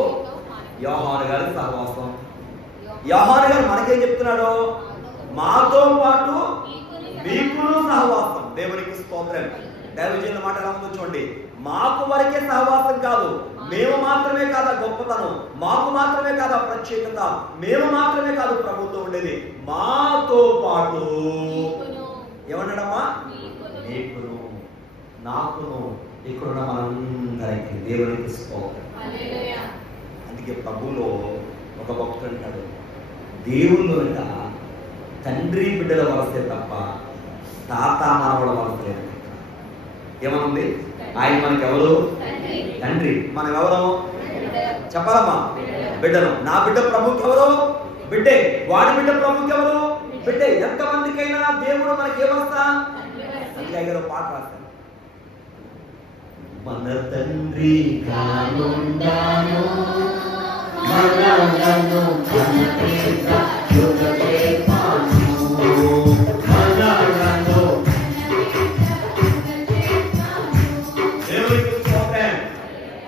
యోహాను గారి సహవాసం. యోహాను గారు మనకేం చెప్తున్నాడు? మాతో పాటు మీకును సహవాసం. దేవునికి స్తోత్రం. దైవజనుల మాట ఎలా ఉందో చూడండి. మాకు వరకే సహవాసం కాదు, మేము మాత్రమే కాదా గొప్పతనం, మాకు మాత్రమే కాదా ప్రత్యేకత, మేము మాత్రమే కాదు ప్రభుత్వం ఉండేది, మాతో పాటు ఏమన్నాడమ్మా? నీకును నాకును ఇక్కడున్న మనందరికీ. దేవునికి స్తోత్రం. అందుకే ప్రభువులో ఒక భక్తుడు అంటాడు, దేవుళ్ళు అంట తండ్రి బిడ్డల వలసే తప్ప తాత మనవల వలస లేదు. ఏమనుంది? ఆయన మనకి ఎవరు? తండ్రి. మనం ఎవరు? చెప్పాలమ్మా? బిడ్డను. నా బిడ్డ ప్రభుకి ఎవరు? బిడ్డే. వాడి బిడ్డ ప్రభుకి ఎవరు? బిడ్డే. ఎంతమందికైనా దేవుడు మనకి ఏమొస్తా? అందుకే పాట రాస్తాను. మన తండ్రి కానుండాను మనలను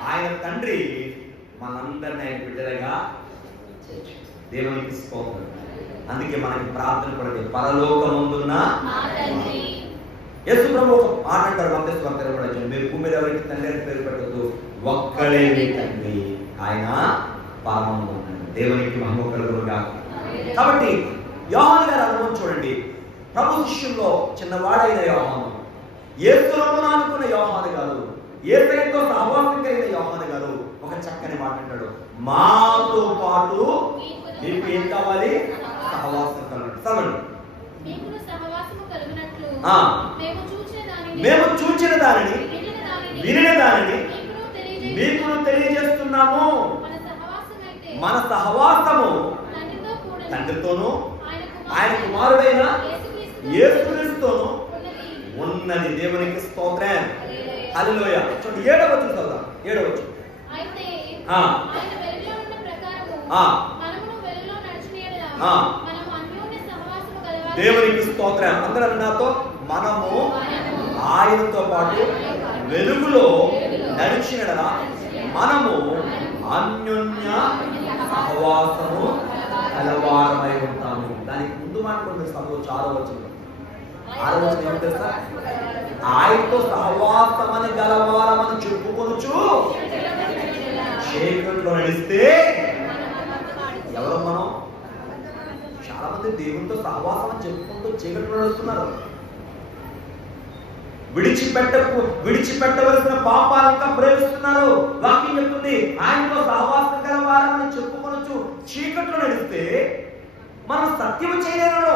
ఆయన తండ్రి మనందరినీ ఆయన బిడ్డలుగా దేవునికి స్తోత్రం. అందుకే మనకి ప్రార్థన పడదు, పరలోకమందున్న యేసు ప్రభు ఒక మాట అంటారు, వందేశ్వరం, మీరు భూమి మీద ఎవరికి తండ్రి అని పేరు పెట్టద్దు, ఒక్కడే మీ తండ్రి, ఆయన పరమంలో ఉన్నాడు. దేవునికి మహిమ కలుగునుగా. కాబట్టి యోహాను గారి అనుభవం చూడండి. ప్రభు శిష్యుల్లో చిన్నవాడైన యోహాను, యేసులోను అనుకున్న యోహాను గారు, యేసయ్యతో సహవాసం కలిగిన యోహాను గారు ఒక చక్కని మాట అంటాడు, మాతో పాటు మీకు ఏం కావాలి? సహవాసం కలగండి. మేము చూచిన దానిని వినిన దానిని మీకు తెలియజేస్తున్నాము. మన సహవాసము తండ్రితోనూ ఆయన కుమారుడైన యేసుక్రీస్తుతోనూ ఉన్నది. దేవునికి స్తోత్రం. హల్లెలూయా. చూడండి 7వ వచనం చదువుదాం. 7వ వచనం. దేవునికి స్తోత్రం. అందరూ నాతో, మనము ఆయనతో పాటు వెలుగులో నడిచినడలా మనము అన్యోన్య సహవాసము కలవారమై ఉంటాము. దానికి ముందు మాట్లాడుకున్న సభలో 6వ వచనం. 6వ వచనం ఏమిటి తెలుసా? ఆయనతో సహవాసమని గలవారమని చెప్పుకొనుచు చీకట్లో నడిస్తే. ఎవరు మనం? చాలా మంది దేవునితో సహవాసం అని చెప్పుకుంటూ చీకట్లో నడుస్తున్నారు. విడిచిపెట్టవలసిన పాపాలను ఇంకా ప్రేమిస్తున్నారు. వాక్యం చెప్తుంది, ఆయనతో సహవాసం గలవారని చెప్పుకొనొచ్చు చీకట్లో నడిస్తే మనం సత్యము చేయలేను.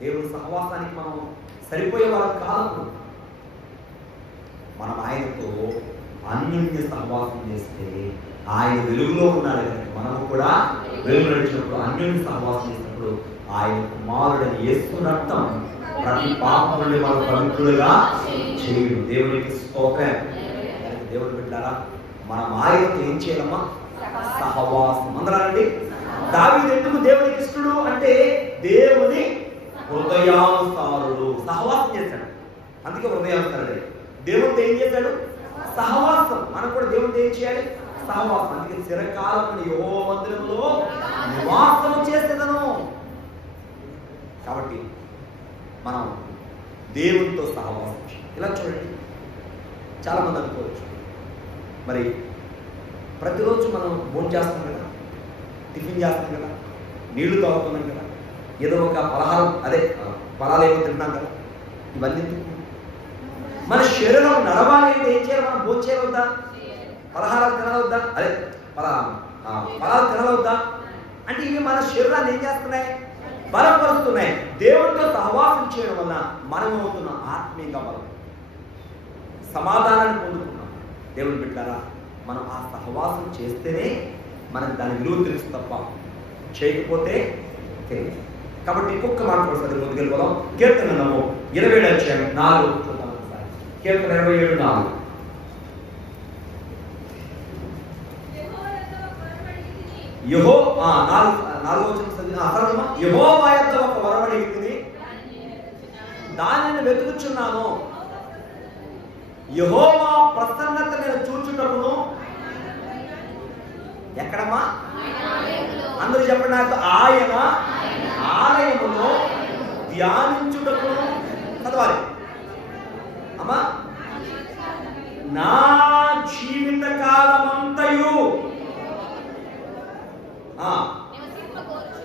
దేవుని సహవాసానికి మనం సరిపోయే వారు కాదు. మనం ఆయనతో అన్యోన్య సహవాసం చేస్తే ఆయన వెలుగులో ఉన్నాడు కనుక మనము కూడా వెలుగు నడిచినప్పుడు అన్యోన్య సహవాసం చేసినప్పుడు ఆయన కుమారుడైన యేసు రక్తం ప్రతి పాపం నుండి మనం పవిత్రులుగా చేయును. దేవునికి స్తోత్రం. దేవుడు బిడ్డలారా, మనం ఆయనతో ఏం చేయాలమ్మా? సహవాసం. అందరానండి. దావీదు ఎందుకు దేవునికి ఇష్టడు అంటే దేవుని హృదయానుసారుడు. సహవాసం చేశాడు, అందుకే హృదయానుసారుడు. దేవుడితో ఏం చేశాడు? సహవాసం. మనం కూడా దేవుడితో ఏం చేయాలి? సహవాసం. అందుకే చిరకాలం యెహోవా మందిరంలో నివాసం చేసేదను. కాబట్టి మనం దేవునితో సహవాసం. ఇలా చూడండి, చాలా మంది అనుకోవచ్చు, మరి ప్రతిరోజు మనం భోజనం చేస్తాం కదా, టిఫిన్ చేస్తాం కదా, నీళ్లు తాగుతున్నాం కదా, ఏదో ఒక పలహారం, అదే ఫలాలు ఏమో తింటున్నాం కదా, ఇవన్నీ మన శరీరం నడవాలి అంటే ఏం చేయాలి? మనం భోజనం చేయవద్దా? పలహారాలు తినవద్దా? అదే ఫలాలు తినవద్దా? అంటే ఇవి మన శరీరాన్ని ఏం చేస్తున్నాయి? బలపరుస్తున్నాయి. దేవుడితో సహవాసం చేయడం వల్ల మనం అవుతున్న ఆత్మీయంగా బలం, సమాధానాన్ని పొందుతున్నాం. దేవుని బిడ్డలారా, మనం ఆ సహవాసం చేస్తేనే మనకు దాని విలువ తెలుసు తప్ప చేయకపోతే తెలియదు. కాబట్టి ఇంకొక మాట వస్తుంది, ముందుకెళ్ళిపోదాం. కీర్తన 27:4 చూద్దాం ఒకసారి. కీర్తన 27:4. యెహోవా యొద్ద ఒక వరమడిగితిని, దానిని వెతుకుచున్నాను. యెహోవా ప్రసన్నత నేను చూచుటకును. ఎక్కడమ్మా? అందరూ చెప్పండి నాకు. ఆయన ఆలయములో ధ్యానించుటకును. చదవాలి అమ్మా. నా జీవిత కాలమంతయు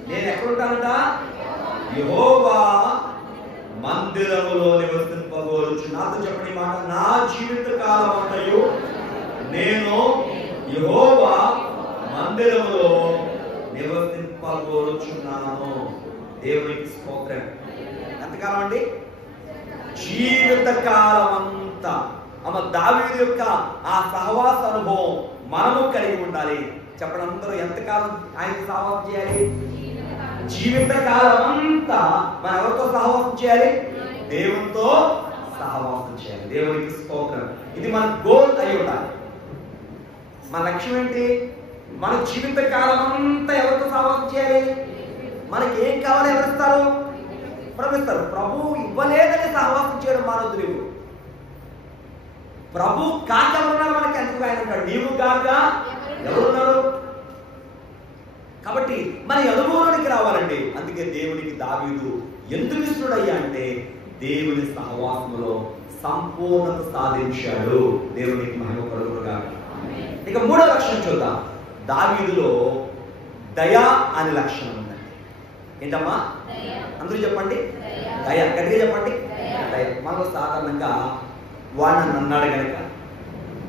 నేను ఎక్కడుంటానంట? యెహోవా మందిరములో నివసింపగోరుచు. నాతో చెప్పండి మాట. నా జీవిత కాలమంతయు నేను యెహోవా మందిరములో నివసింపగోరుచున్నాను. దేవునికి స్తోత్రం. ఎంతకాలం అండి? జీవిత కాలం అంతా. అమ్మ దావీదు యొక్క ఆ సహవాస అనుభవం మనము కలిగి ఉండాలి. చెప్పడం అందరూ ఎంతకాలం ఆయనకు సహవాసం చేయాలి? జీవిత కాలం అంతా మనం ఎవరితో సహవాసం చేయాలి? దేవునితో సహవాసం చేయాలి. దేవునికి స్తోత్రం. ఇది మన గోల్ అయి ఉండాలి. మన లక్ష్యం ఏంటి? మన జీవిత కాలం అంతా ఎవరితో సహవాసం చేయాలి? మనకి ఏం కావాలి? ఎవరిస్తారు? ప్రభు ఇస్తారు. ప్రభు ఇవ్వలేదని సహవాసం చేయడం మానవుడు. నీవు ప్రభు కాక ఉన్నారు. మనకి ఎందుకు ఆయన ఉంటాడు? నీవు కాక ఎవరున్నారు? కాబట్టి మన అనుభవానికి రావాలండి. అందుకే దేవునికి దావీదు ఎందుకు ఇష్టడయ్యా అంటే దేవుని సహవాసములో సంపూర్ణత సాధించాడు. దేవునికి మహిమ కలుగునుగా. ఇక మూడో లక్షణం చూద్దాం. దావీదులో దయ అనే లక్షణం ఉంది. ఏంటమ్మా? అందరూ చెప్పండి. దయ. గట్టిగా చెప్పండి. దయ. మనలో సాధారణంగా వాడు నన్ను అన్నాడు కనుక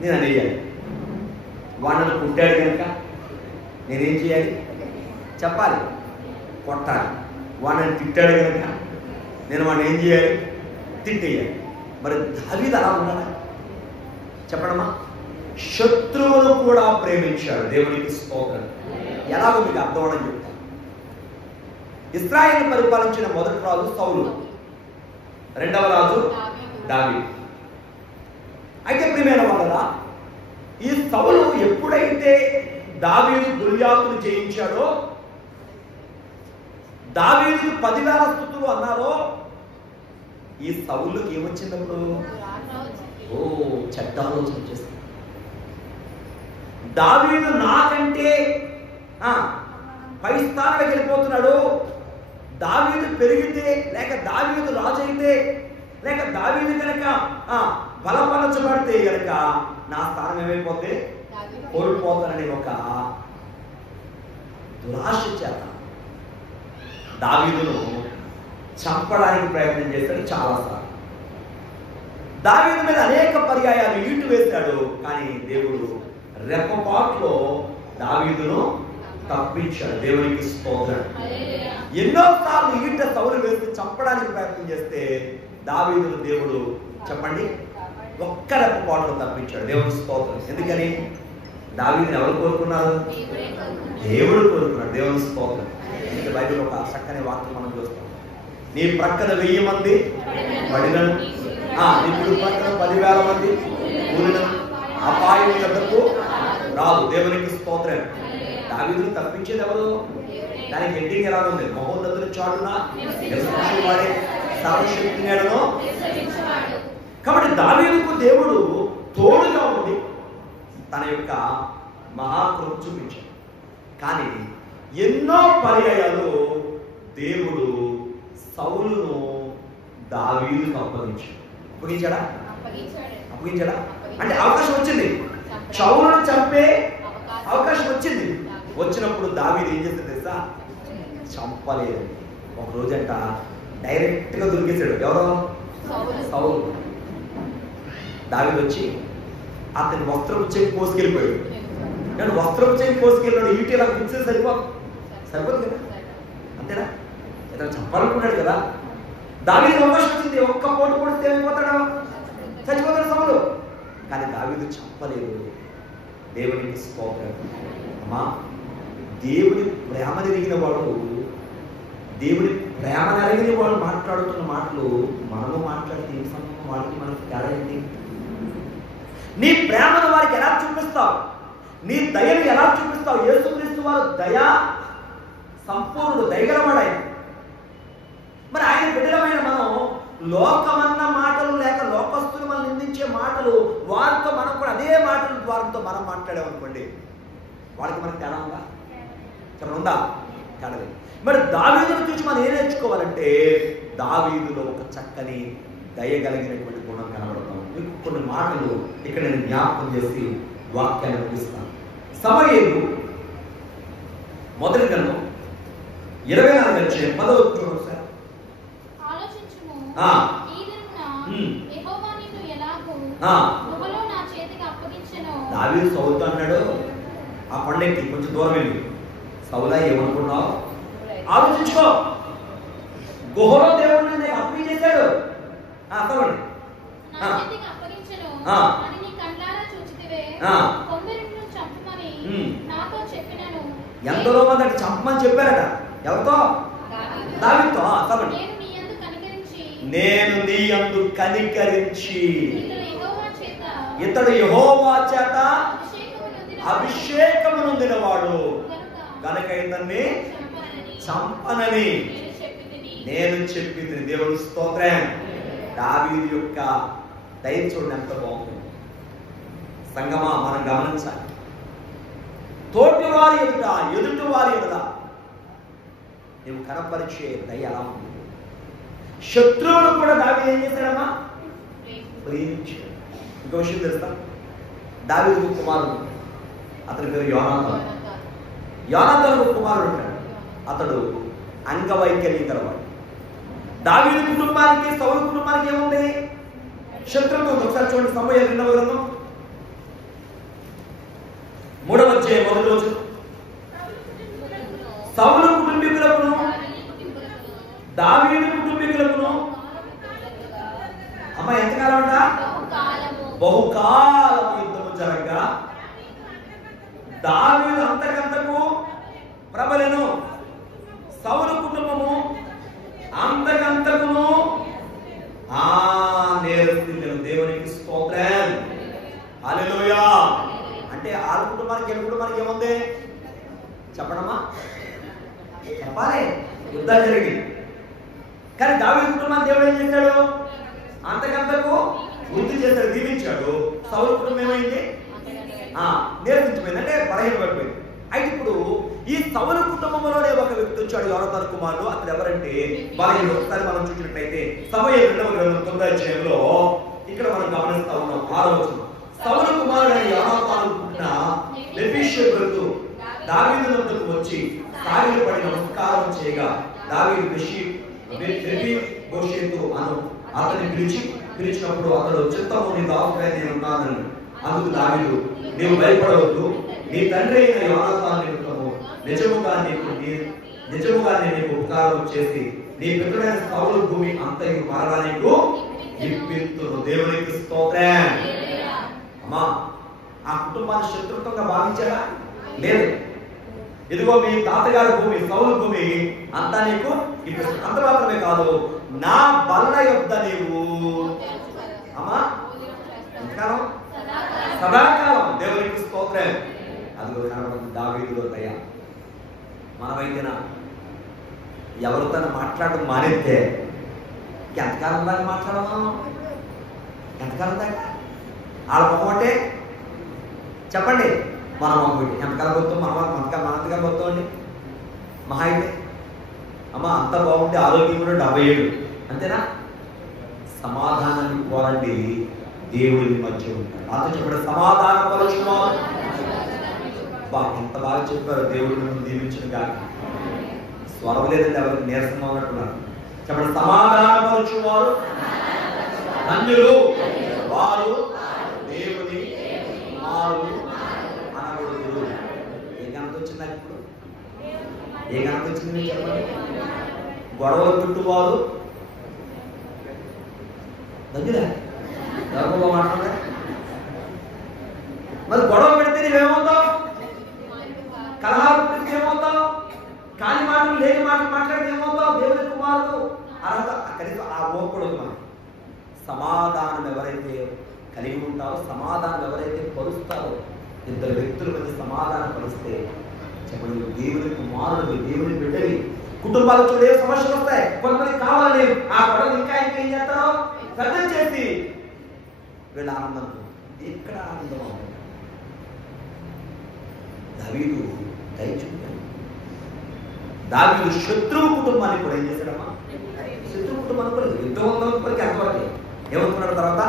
నేను అనేయాలి. వాడు నన్ను పుట్టాడు కనుక నేనేం చేయాలి? చెప్పాలి, కొట్టాలి. వాడిని తిట్టాడు కనుక నేను వాడిని ఏం చేయాలి? తిట్టేయాలి. మరి దావీదు అలా ఉన్నాడా? చెప్పడమ్మా. శత్రువును కూడా ప్రేమించాడు. దేవునికి స్తోత్రం. ఎలాగో మీకు అర్థం అవడం చెప్తాను. ఇశ్రాయేలు పరిపాలించిన మొదటి రాజు సౌలు, రెండవ రాజు దావీదు. అయితే ప్రియమైన వాళ్ళ, ఈ సౌలు ఎప్పుడైతే దావీదు గొలియాతును జయించాడో, దావీదు 10,000 స్తుతులు అన్నారో, ఈ సౌలుకి ఏమొచ్చిందప్పుడు? చెడ్డ ఆలోచన వచ్చేసింది. దావీదు నాకంటే పై స్థానానికి వెళ్ళిపోతున్నాడు. దావీదు పెరిగితే, లేక దావీదు రాజు అయితే, లేక దావీదు కనుక బలపరచబడితే కనుక నా స్థానం ఏమైపోతే కోల్పోతానని ఒక దురాశ చేత దావీదును చంపడానికి ప్రయత్నం చేశాడు చాలాసార్లు. దావీదు మీద అనేక పర్యాయాలు ఈటు వేశాడు. కానీ దేవుడు రెప్పపాటులో దావీదును తప్పించాడు. దేవునికి స్తోత్రం. ఎన్నోసార్లు ఈట సౌలు వేసి చంపడానికి ప్రయత్నం చేస్తే దావీదును దేవుడు చెప్పండి ఒక్క రెప్పపాటులో తప్పించాడు. దేవునికి స్తోత్రం. ఎందుకని? దావీదుని ఎవరు కోరుకున్నారు? దేవుడు కోరుకున్నాడు. దేవునికి స్తోత్రం. బైబిల్ ఒక చక్కని వాక్యం మనం చూస్తాం. నీ ప్రక్కన 1000 మంది పడినను, నీ కుడి ప్రక్కన 10,000 మంది కూలినను అపాయం ఎద్దకు రాదు. దేవునికి స్తోత్రం. దావీదును తప్పించేది ఎవరు? దానికి హెడ్డింగ్ ఎలా ఉంది? మహోన్నతుల చాటున వాడే సర్వశక్తి నేడను. కాబట్టి దావీదుకు దేవుడు తోడుగా ఉండి తన యొక్క మహాకృప చూపించాడు. కానీ ఎన్నో పర్యాయాలు దేవుడు సౌలును దావీదుకు అప్పగించాడు. అప్పగించాడా? అంటే అవకాశం వచ్చింది. సౌలును చంపే అవకాశం వచ్చింది. వచ్చినప్పుడు దావీదు ఏం చేస్తే తెలుసా? చంపలేదు. ఒక రోజంట డైరెక్ట్ గా దొరికేశాడు. ఎవరో? సౌలు. దావీదు వచ్చి అతని వస్త్రం చెయ్యి కోసుకెళ్ళిపోయాడు. నేను వస్త్రం చెయ్యి కోసుకెళ్ళాడు. ఈటి ఇలా కూర్చొని సరిపోదు కదా, అంతేనా? ఇతను చంపాలనుకున్నాడు కదా. దావీదు అవకాశం వచ్చింది. ఒక్క పోటు పొడితే ఏమైపోతాడు? చచ్చిపోతాడు సౌలు. కానీ దావీదు చంపలేదు. దేవునికి స్తోత్రం. అమ్మా, దేవుని ప్రేమ ఎరిగిన వాడు, దేవుని ప్రేమ ఎరిగిన వాడు మాట్లాడుతున్న మాటలు మనము మాట్లాడితే ఏం సంబంధం? వాడికి మనకి తేడా ఏంటి? నీ ప్రేమను వారికి ఎలా చూపిస్తావు? నీ దయను ఎలా చూపిస్తావు? యేసుక్రీస్తు వారు దయా సంపూర్ణుడు, దయగలవాడు ఆయన. మరి ఆయన బిడ్డలమైన మనం లోకమన్న మాటలు లేక లోకస్తులు మనం నిందించే మాటలు వారితో మనం కూడా అదే మాటలు వారితో మనం మాట్లాడామనుకోండి, వాళ్ళకి మనకి తేడా ఉందా? చెప్పండి, ఉందా? తేడా లేదు. మరి దావీదును చూసి మనం ఏం నేర్చుకోవాలంటే, దావీదులో ఒక చక్కని దయగలిగినటువంటి గుణం కనబడతాం. మీకు కొన్ని మాటలు ఇక్కడ నేను జ్ఞాపకం చేసి వాక్యాన్ని ముగిస్తాను. సమూయేలు మొదటి గ్రంథం 24 అధ్యాయం 10వ వచనం సార్. ఆలోచించుము, ఆ ఈ దినమున యెహోవా నిన్ను ఎలాగూ గుహలో నా చేతికి అప్పగించెనో. దావీదు సౌలుతో అన్నాడు, ఆ పండక్కి కొంచెం దూరం వెళ్ళి, సౌలా ఏమనుకున్నావు? ఆలోచించుకో, గుహలో దేవుడిని నేను అప్పగించేశాడు. చదవండి. నా చేతికి అప్పగించెను అని నీ కండ్లారా చూచితివే. కొందరు నిన్ను చంపమని నాతో చెప్పినను. ఎందరో మంది అంటే చంపమని చెప్పారట. ఎవరితో? దావీదుతో. చదవండి. నేను నీ యందు కనికరించి ఇతడు యెహోవా చేత అభిషేకము నొందినవాడు కనుక ఇతన్ని చంపనని నేను చెప్పింది. దేవుని స్తోత్రం. దావీదు యొక్క దయ చూడండి ఎంత బాగుంది. సంగమా, మనం గమనించాలి. తోటి వారి ఎదుట, ఎదుటి వారి ఎదుట నువ్వు కనపరిచే దయ ఎలా ఉంది? శత్రువులు కూడా దావీదు ఏం చేశాడమ్మా? ప్రేమించాడు. ఇంకో విషయం తెలుసా? దావీదు కుమారుడు, అతని పేరు యోనాతాను. యోనాతాను కుమారుడు ఉంటాడు, అతడు అంగవైకల్యం గలవాడు. దావీదు కుటుంబానికి సౌలు కుటుంబానికి ఏముంది? శత్రుత్వం. ఒకసారి చూడండి, సమూయేలు 2వ గ్రంథం 3వ అధ్యాయం 1వ వచనం. సౌలు కుటుంబీకులను దావీదు కుటుంబీకులను అమ్మ ఎంతకాలం అంట? బహుకాలం యుద్ధము జరగగా దావీదు అంతకంతకు ప్రబలెను, సౌలు కుటుంబము అంతకంతకును నేర్చుకున్నాను. దేవునికి స్తోత్రం. హల్లెలూయా. అంటే ఆ కుటుంబానికి ఏ కుటుంబానికి ఏముంది చెప్పడమా? చెప్పాలి. యుద్ధాలు జరిగింది, కానీ దావీదు కుటుంబాన్ని దేవుడు ఏం చేశాడు? అంతకంతకు వృద్ధి చేశాడు, దీవించాడు. సౌలు కుటుంబం ఏమైంది? నేర్పించిపోయింది, అంటే బలహీనపడిపోయింది. అయితే ఇప్పుడు ఈ సౌలు కుటుంబంలోనే ఒక వ్యక్తి వచ్చాడు, యోనాతాను కుమారుడు. అతడు ఎవరంటే బలహీనుడు. ఒకసారి మనం చూసినట్లయితే సమూయేలు 2వ గ్రంథం 9వ అధ్యాయంలో ఇక్కడ మనం గమనిస్తా ఉన్నాం. 6వ వచనం. సౌలు కుమారుడైన యోనాతాను పుట్టిన మెఫీబోషెతు దావీదు వద్దకు వచ్చి సాగిలపడి నమస్కారం చేయగా దావీదు మెఫీబోషెతు అను అతన్ని పిలిచినప్పుడు అతడు చిత్తము నీ దాసుడై నేను ఉన్నానని. అందుకు దావీదు, నీవు భయపడవద్దు, నీ తండ్రి అయిన యోనాతాను నిమిత్తము నిజముగా నీకు ఉపకారం చేసి నీ పితరుడైన సౌలు భూమి అంతయు మరలా నీకు ఇప్పిత్తును. దేవునికి స్తోత్రం. అమ్మా, ఆ కుటుంబాన్ని శత్రుత్వంగా భావించారా? లేదు. ఇదిగో మీ తాతగారి భూమి, సౌలు భూమి అంతా నీకు ఇప్పుడు అంత మాత్రమే కాదు, నా బల్ల యొద్ద నీవు అమ్మా ఎంతకాలం? సదాకాలం. దేవునికి స్తోత్రం. అదిగో కనబడుతుంది దావీదులో దయ. మనమైతేనా ఎవరితో మాట్లాడడం మానేస్తే ఎంతకాలం దాకా మాట్లాడమా? ఎంతకాలం దాకా? వాళ్ళ మొహమంటే చెప్పండి, మన మొహం ఎంతకాలం పోతాం? మనంతగా పోతామండి మహా అయితే. అమ్మ అంత బాగుంటే ఆరోగ్యం కూడా 77 అంతేనా? సమాధానాన్ని కోరండి, దేవుడి మధ్య ఉంటాడు. అంత చెప్పండి, సమాధాన పరుచుకోవాలి. ఎంత బాగా చెప్పారు. దేవుడి నుండి దీవించిన కాక స్వరం లేదండి, ఎవరికి నీరసంగా ఉన్నట్టున్నారు. చెప్పండి, సమాధానపరచువారు ధన్యులు, వారు దేవుని కుమారులు అనబడుదురు. ఏ గణత వచ్చిందా? ఇప్పుడు ఏ గణత వచ్చింది చెప్పండి. గొడవలు చుట్టువారు ధన్యులే. ఎవరికో మాట్లాడే మరి గొడవ పెడితే నీవేమవుతావు? కలహాలు పుట్టిస్తే ఏమవుతావు? కాని మాటలు లేని మాటలు మాట్లాడితే ఏమవుతావు? దేవుని కుమారుడు అర్హత కనీసం ఆ మోకూడదు. మనం సమాధానం ఎవరైతే కలిగి ఉంటారో, సమాధానం ఎవరైతే పరుస్తారో, ఇద్దరు వ్యక్తుల మధ్య సమాధానం పరిస్తే చెప్పండి, దేవుని కుమారుడు, దేవుని బిడ్డవి. కుటుంబాలు చూడే సమస్యలు వస్తాయి, కొంతమంది కావాలని ఆ గొడవలు ఇంకా ఇంకేం చేస్తారో పెద్దం చేసి వీళ్ళ ఆనందం ఎక్కడ ఆనందం అవుతుంది? దావీదు దయచూపాడు. దావీదు శత్రువు కుటుంబాన్ని కూడా ఏం చేశాడమ్మా? శత్రువు కుటుంబాన్ని కూడా యుద్ధవంతులకి అంతవరకే ఏమనుకున్నాడు? తర్వాత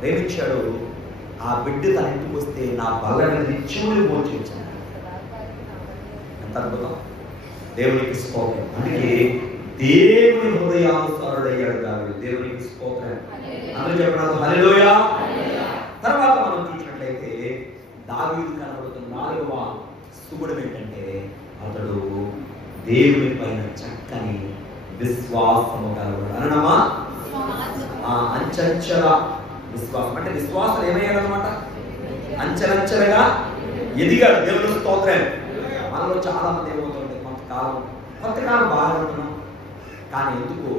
ప్రేమించాడు. ఆ బిడ్డ తన ఇంటికి వస్తే నా బలని నిత్యములు మోచించాడు. ఎంత అద్భుతం! దేవునికి స్తోత్రం. అందుకే దేవుని హృదయానుసారుడయ్యాడు దావీదు. దేవునికి స్తోత్రం. అందరూ చెప్పడం హల్లెలూయా. తర్వాత మనం చూసినట్లయితే దావీదు కనబడుతున్న 4వ సుగుణం ఏంటంటే అతడు దేవుని పైన చక్కని విశ్వాసము కలవాడు. అననమా అంచెంచెల విశ్వాసం. అంటే విశ్వాసం ఏమయ్యాడు అనమాట? అంచెలంచెలుగా ఎదిగాడు. దేవుని స్తోత్రం. మనలో చాలా మంది ఏమవుతుంటే కొంతకాలం బాగా ఉంటున్నాం, కానీ ఎందుకు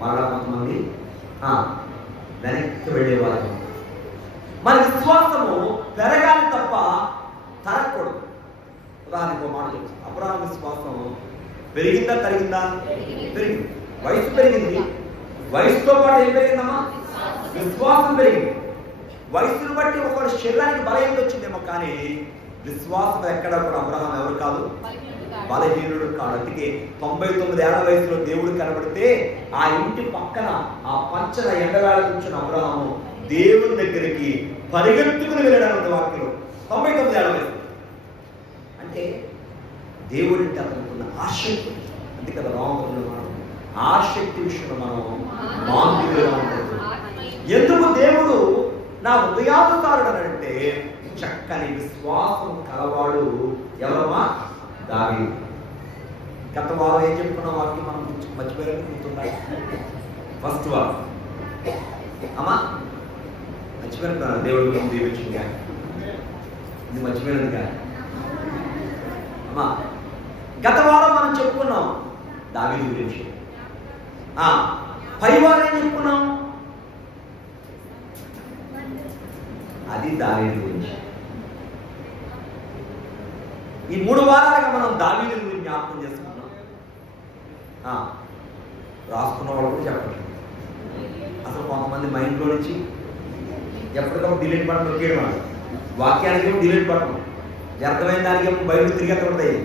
మరలా కొంతమంది వెనక్కి వెళ్ళేవారు. మన విశ్వాసము పెరగాలి తప్ప తరగకూడదు. ఉదాహరణకు మాట చెప్తాను. అబ్రహాము విశ్వాసం పెరిగిందా తరిగిందా? పెరిగింది. వయసు పెరిగింది. వయసుతో పాటు ఏం పెరిగిందమ్మా? విశ్వాసం పెరిగింది. వయసును బట్టి ఒకటి శరీరానికి బలహీనత వచ్చిందేమో, కానీ విశ్వాసం ఎక్కడ కూడా అబ్రహాం ఎవరు కాదు, బలహీనుడు కాదు. అందుకే 99 ఏళ్ల వయసులో దేవుడు కనబడితే ఆ ఇంటి పక్కన ఆ పంచన ఎండగాడ కూర్చున్న అబ్రహాము దేవుని దగ్గరికి పరిగెత్తుకుని వెళ్ళడానికి వాక్యం 99 ఏళ్ల వయసు. అంటే దేవుడింటి అతనుకున్న ఆసక్తి. అందుకే కదా రాముడు ఆసక్తి విషయంలో మనం మాంద్యులుగా ఉంటుంది. ఎందుకు దేవుడు నా హృదయానుసారుడు అని అంటే చక్కని విశ్వాసం కలవాడు ఎవరమ్మా? దావీదు. గత వారం ఏం చెప్పుకున్న వాక్యం మనం మర్చిపోయారని గుర్తుందా? ఫస్ట్ వారం అమ్మా మర్చిపోయిన దేవుడు గురించి దీవించింది కానీ ఇది మర్చిపోయినది కానీ అమ్మా గత వారం మనం చెప్పుకున్నాం దావీదు గురించి. పై వారం ఏం చెప్పుకున్నాం? అది దావీదు గురించి. ఈ 3 వారాలుగా మనం దావీదు గురించి జ్ఞాపకం చేసుకున్నాం. రాసుకున్న వాళ్ళు కూడా చెప్పండి. అసలు కొంతమంది మైండ్లో నుంచి ఎప్పటికప్పుడు డిలీట్ బటన్ నొక్కేయడం, వాక్యానికి ఏమో డిలీట్ బటన్, అర్థమైన దానికి ఏమో బయట తిరిగి ఉంటాయి.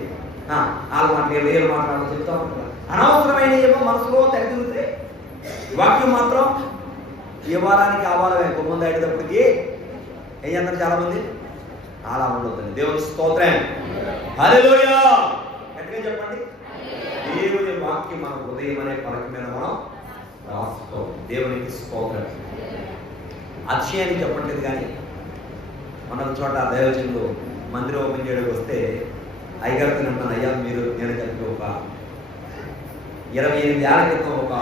వాళ్ళు మాట్లాడే వేలు మాట్లాడాలని చెప్తా ఉంటారు. అనవసరమైన ఏమో మనసులో తగ్గితే వాక్యం మాత్రం ఏ వారానికి ఆ వారమే కొమ్మంది అయ్యేటప్పటికి ఏం చేస్తారు చాలా మంది? అలా ఉండొద్దండి. దేవుని స్తోత్రం. హల్లెలూయా. గట్టిగా చెప్పండి. దేవుని వాక్యం మన హృదయం అనే పలక మీద మనం రాసుకో. దేవునికి స్తోత్రం. అతిశయాన్ని చెప్పట్లేదు, కానీ మన చోట దైవజనులు మందిరం ఓపెన్ చేయడానికి వస్తే అయ్యగారితో అంటాను, అయ్యా మీరు నేను కలిపి ఒక 28 ఏళ్ల క్రితం ఒక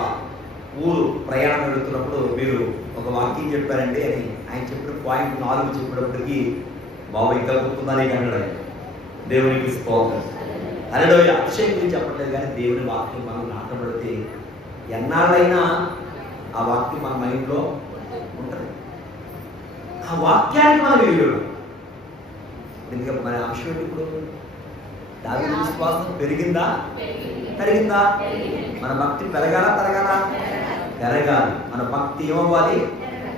ఊరు ప్రయాణం వెళుతున్నప్పుడు మీరు ఒక వాక్యం చెప్పారండి అని ఆయన చెప్పిన పాయింట్ 4 చెప్పినప్పటికీ బాబు ఇంకా గుర్తుందని అన్నాడు. దేవునికి స్తోత్రం. హల్లెలూయా. అతిశయం గురించి చెప్పట్లేదు, కానీ దేవుని వాక్యం మనం నాటబడితే ఎన్నాళ్ళైనా ఆ వాక్యం మన మైండ్లో ఉంటుంది. ఆ వాక్యాన్ని మనం విలువ. ఎందుకంటే మన అంశం ఏంటి? ఇప్పుడు దావీదు విశ్వాసం పెరిగిందా తరిగిందా? మన భక్తి పెరగాలా తరగాలా? పెరగాలి. మన భక్తి ఏమవ్వాలి?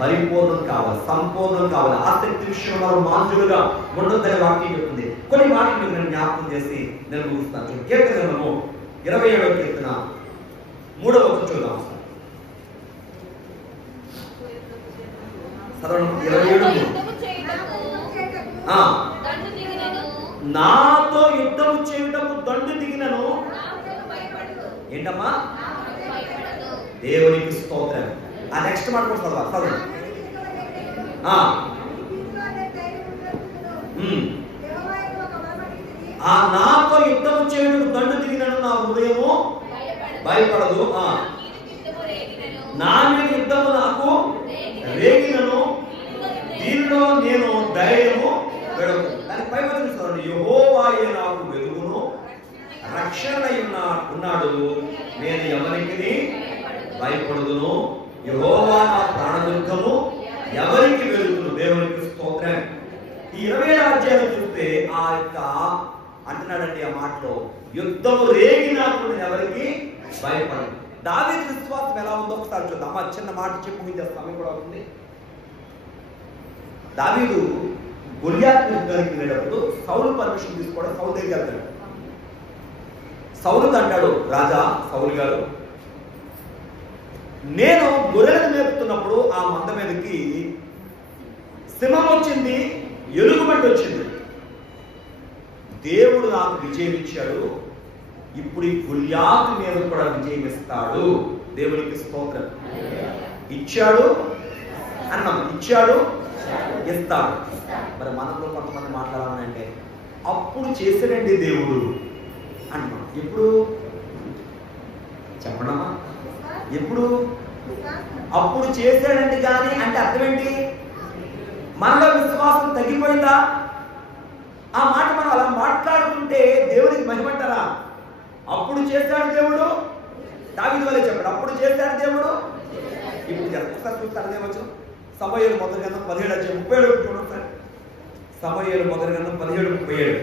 పరిపూర్ణం కావాలి, సంపూర్ణం కావాలి. ఆసక్తి విషయంలో మనం మాంజులుగా ఉండొద్దని వాక్యం చెప్తుంది. కొన్ని వాక్యం నేను జ్ఞాపకం చేసి నేను ముగిస్తాను. కీర్తనము 27వ కీర్తన 3వ వచనం చూద్దాం. చదవండి. 27. నాతో యుద్ధము చేయుటకు దండు దిగినను ఏంటమ్మా? దేవునికి స్తోత్రం. ఆ నెక్స్ట్ మాట కూడా చదవాలి. ఆ నాతో యుద్ధము చేయుటకు దండు దిగినను నా హృదయము భయపడదు. నా మీద యుద్ధము నాకు రేగినను దీనిలో నేను ధైర్యము పెడదు. దానికి పైవచనం చూడండి, యెహోవాయే నాకు వెలుగును రక్షణై ఉన్నాడు, నేను ఎవరికి భయపడుదును, యెహోవా నా ప్రాణదుర్గము, ఎవరికి వెలుగును. దేవునికి స్తోత్రం. ఈ 27వ అధ్యాయం చూస్తే ఆ యొక్క అంటున్నాడండి ఆ మాటలో, యుద్ధము రేగినప్పుడు నేను ఎవరికి భయపడను. దావీదు విశ్వాసం ఎలా ఉందో ఒకసారి చూద్దాం. ఆ చిన్న మాట చెప్పి ముగించేస్తాం, సమయం కూడా అవుతుంది. దావీదు గొలియాతు యుద్ధానికి వెళ్ళేటప్పుడు సౌలు పర్మిషన్ తీసుకోవడం సౌలు దగ్గరికి వెళ్తాడు. సౌలుతో అంటాడు, రాజా సౌలు గారు, నేను గొర్రెలను మేపుతున్నప్పుడు ఆ మంద మీదకి సింహం వచ్చింది, ఎలుగుబంటి వచ్చింది. దేవుడు నాకు విజయం ఇచ్చాడు, ఇప్పుడు ఈ గొలియాతు మీద కూడా విజయం ఇస్తాడు. దేవునికి స్తోత్రం. ఇచ్చాడు అన్నాం, ఇచ్చాడు ఇస్తాడు. మరి మనలో కొంతమంది మాట్లాడాలంటే అప్పుడు చేసాడండి దేవుడు అన్నాం. ఎప్పుడు చెప్పడమా? ఎప్పుడు? అప్పుడు చేశాడండి కానీ అంటే అర్థం ఏంటి? మనలో విశ్వాసం తగ్గిపోయిందా? ఆ మాట మనం అలా మాట్లాడుతుంటే దేవుడికి మహిమంటారా? అప్పుడు చేశాడు దేవుడు, దావీదు వలే చెప్పాడు, అప్పుడు చేశాడు దేవుడు, ఇప్పుడు ఒకసారి చూస్తారు. అదే వచ్చు సమూయేలు మొదటి గ్రంథం 17:37 చూడండి. సమూయేలు మొదటి గ్రంథం 17:37.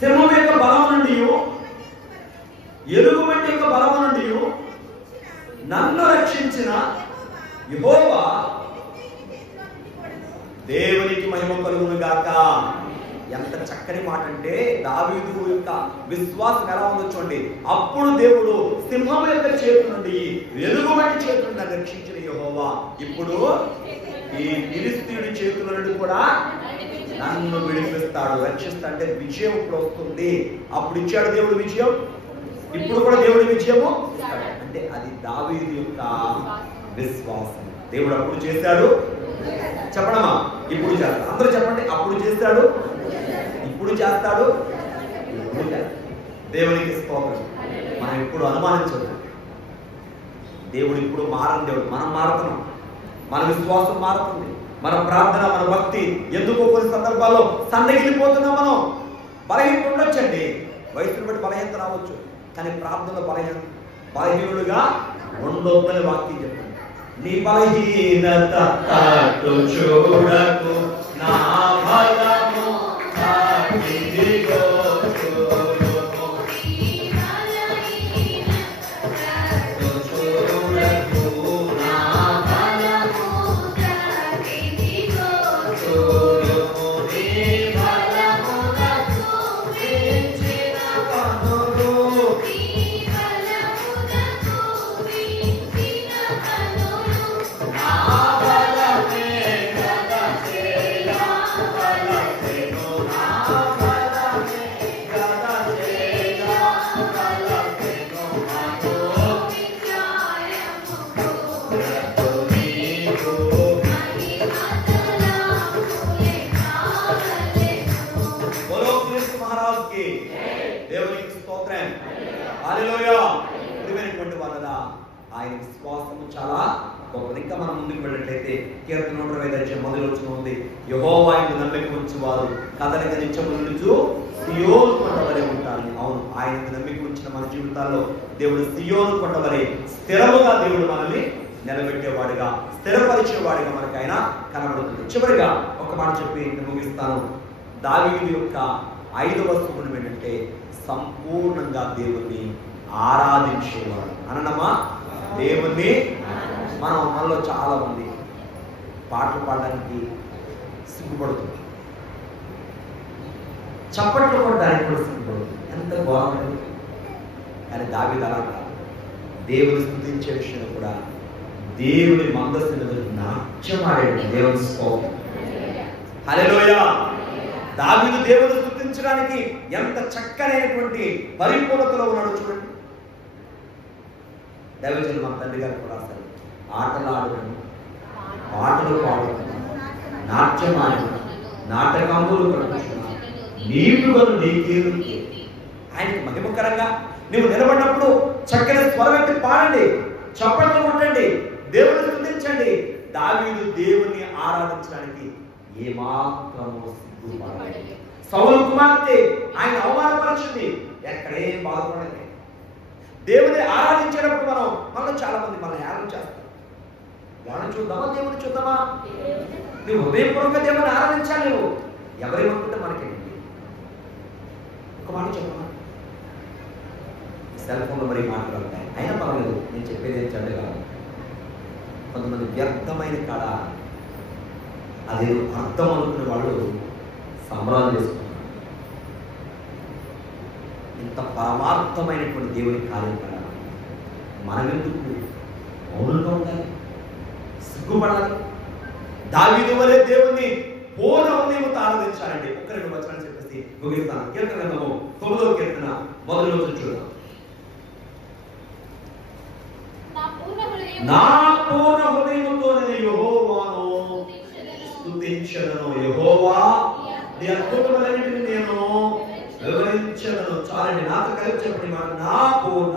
సింహం యొక్క బలము నుండి, ఎలుగుబంటి యొక్క బలము నుండి నన్ను రక్షించిన యెహోవా దేవునికి మహిమ కలుగును గాక. ఎంత చక్కని మాట అంటే, దావీదు యొక్క విశ్వాసం ఎలా ఉందో చూడండి. అప్పుడు దేవుడు సింహం యొక్క చేతి నుండి, ఎలుగుబంటి చేతి నుండి రక్షించిన యెహోవా ఇప్పుడు ఈ ఫిలిష్తీయుడి చేతుల నుండి కూడా నన్ను విడిపిస్తాడు, రక్షిస్తా. అంటే విజయం ఇప్పుడు వస్తుంది. అప్పుడు ఇచ్చాడు దేవుడు విజయం, ఇప్పుడు కూడా దేవుడి విజయము. అంటే అది దావీదు యొక్క విశ్వాసం. దేవుడు అప్పుడు చేశాడు, చెప్పడమా? ఇప్పుడు చేస్తాడు. అందరూ చెప్పండి, అప్పుడు చేస్తాడు, ఇప్పుడు చేస్తాడు, ఇప్పుడు చేస్తాడు. దేవునికి స్తోత్రం. మనం ఇప్పుడు అనుమానించదు. దేవుడు ఇప్పుడు మారని దేవుడు. మనం మారుతున్నాం, మన విశ్వాసం మారుతుంది, మన ప్రార్థన, మన భక్తి. ఎందుకో కొన్ని సందర్భాల్లో సన్నగిలిపోతున్నాం. మనం బలహీనత ఉండొచ్చండి, వయసును బట్టి బలహీనత రావచ్చు, కానీ ప్రార్థనలో బలహీనులుగా ఉండొద్దని వాక్యం చెప్పండి. నీ బలహీనత అటు చూడకు, నా బలము ఇదిగో చూడుము. చూడకు, నా బలము ఇదిగో చూడుము. నీ బలమునకు మించిన కనులు, దేవునికి స్తోత్రం. హల్లెలూయా. ప్రియమైనటువంటి వాళ్ళరా, ఆయన విశ్వాసము చాలా గొప్పది. ఇంకా మనం ముందుకు వెళ్ళినట్లయితే కీర్తన 125 మొదటి వచనం ఉంది, యెహోవా యందు నమ్మిక ఉంచువారు కదలిక నిత్యము నిలుచు సియోను కొండ వలె ఉంటారు. అవును, ఆయన నమ్మిక ఉంచిన మన జీవితాల్లో దేవుడు సియోను కొండ వలె స్థిరముగా దేవుడు మనల్ని నిలబెట్టేవాడుగా, స్థిరపరిచేవాడుగా మనకు ఆయన కనబడుతుంది. చివరిగా ఒక మాట చెప్పి ముగిస్తాను. దావీదు యొక్క 5వ గుణం ఏంటంటే సంపూర్ణంగా దేవుణ్ణి ఆరాధించేవాడు. అననమా? దేవుణ్ణి. మనలో చాలా మంది పాటలు పాడడానికి సిగ్గుపడుతుంది, చప్పట్లు కొట్టడానికి కూడా సిగ్గుపడుతుంది. ఎంత బాగుంటుంది. కానీ దావీదు అలా కాదు. దేవుని స్తుతించే విషయంలో కూడా దేవుని మందస్సు నాట్యమాడాడు. దేవుని స్తోత్రం. హల్లెలూయా. దావీదు దేవుని స్తుతించడానికి ఎంత చక్కనైనటువంటి పరిపూర్ణతలో ఉన్నాడు చూడండి. దైవజనులు మన తండ్రి గారు కూడా రాశారు, ఆటలాడును, పాటలు పాడుతున్నాను, నాట్యమాడును, నాటకములు పడుతున్నాను, నీవులను నీ కీర్తి. ఆయనకి మహిమకరంగా నువ్వు నిలబడినప్పుడు చక్కని స్వరమెత్తి పాడండి, చప్పట్లు కొట్టండి, దేవుని స్తుతించండి. దావీదు దేవుని ఆరాధించడానికి ఏమాత్రము సౌలు కుమార్తె ఆయన అవమానపరిచింది, ఎక్కడేం బాధపడలేదు. దేవుని ఆరాధించేటప్పుడు మనం చాలా మంది మనం హేళన చేస్తాం. వాళ్ళని చూద్దామా దేవుని చూద్దామా? నువ్వు హృదయపూర్వక దేవుని ఆరాధించాలి. నువ్వు ఎవరి అనుకుంటే మనకేంటి? ఒక మాట చెప్పమా, సెల్ ఫోన్లో మరి మాట్లాడతాయి అయినా పర్వాలేదు, నేను చెప్పేది ఏం చెడ్డ కాదు. కొంతమంది వ్యర్థమైన కాడ అదే అర్థం అనుకునే వాళ్ళు సంబరాలు చేసుకుంటారు. ఇంత పరమార్థమైనటువంటి దేవుని కార్యం కదా, మనం ఎందుకు మౌనంగా ఉండాలి, సిగ్గుపడాలి? దావీదు వలె దేవుణ్ణి పూర్ణ హృదయంతో ఆరాధించాలండి. ఒక్క రెండు వచనాలు చెప్పేసి ముగిస్తాను. కీర్తన గ్రంథము 9వ కీర్తన మొదటి వచనం చూద్దాం. నా పూర్ణ హృదయముతో నేను యెహోవాను స్తుతించెదను. యెహోవా నీ అద్భుతములన్నిటిని నేను వివరించెదను. చాలండి, నాతో కలిపి చెప్పండి మాట. నా పూర్ణ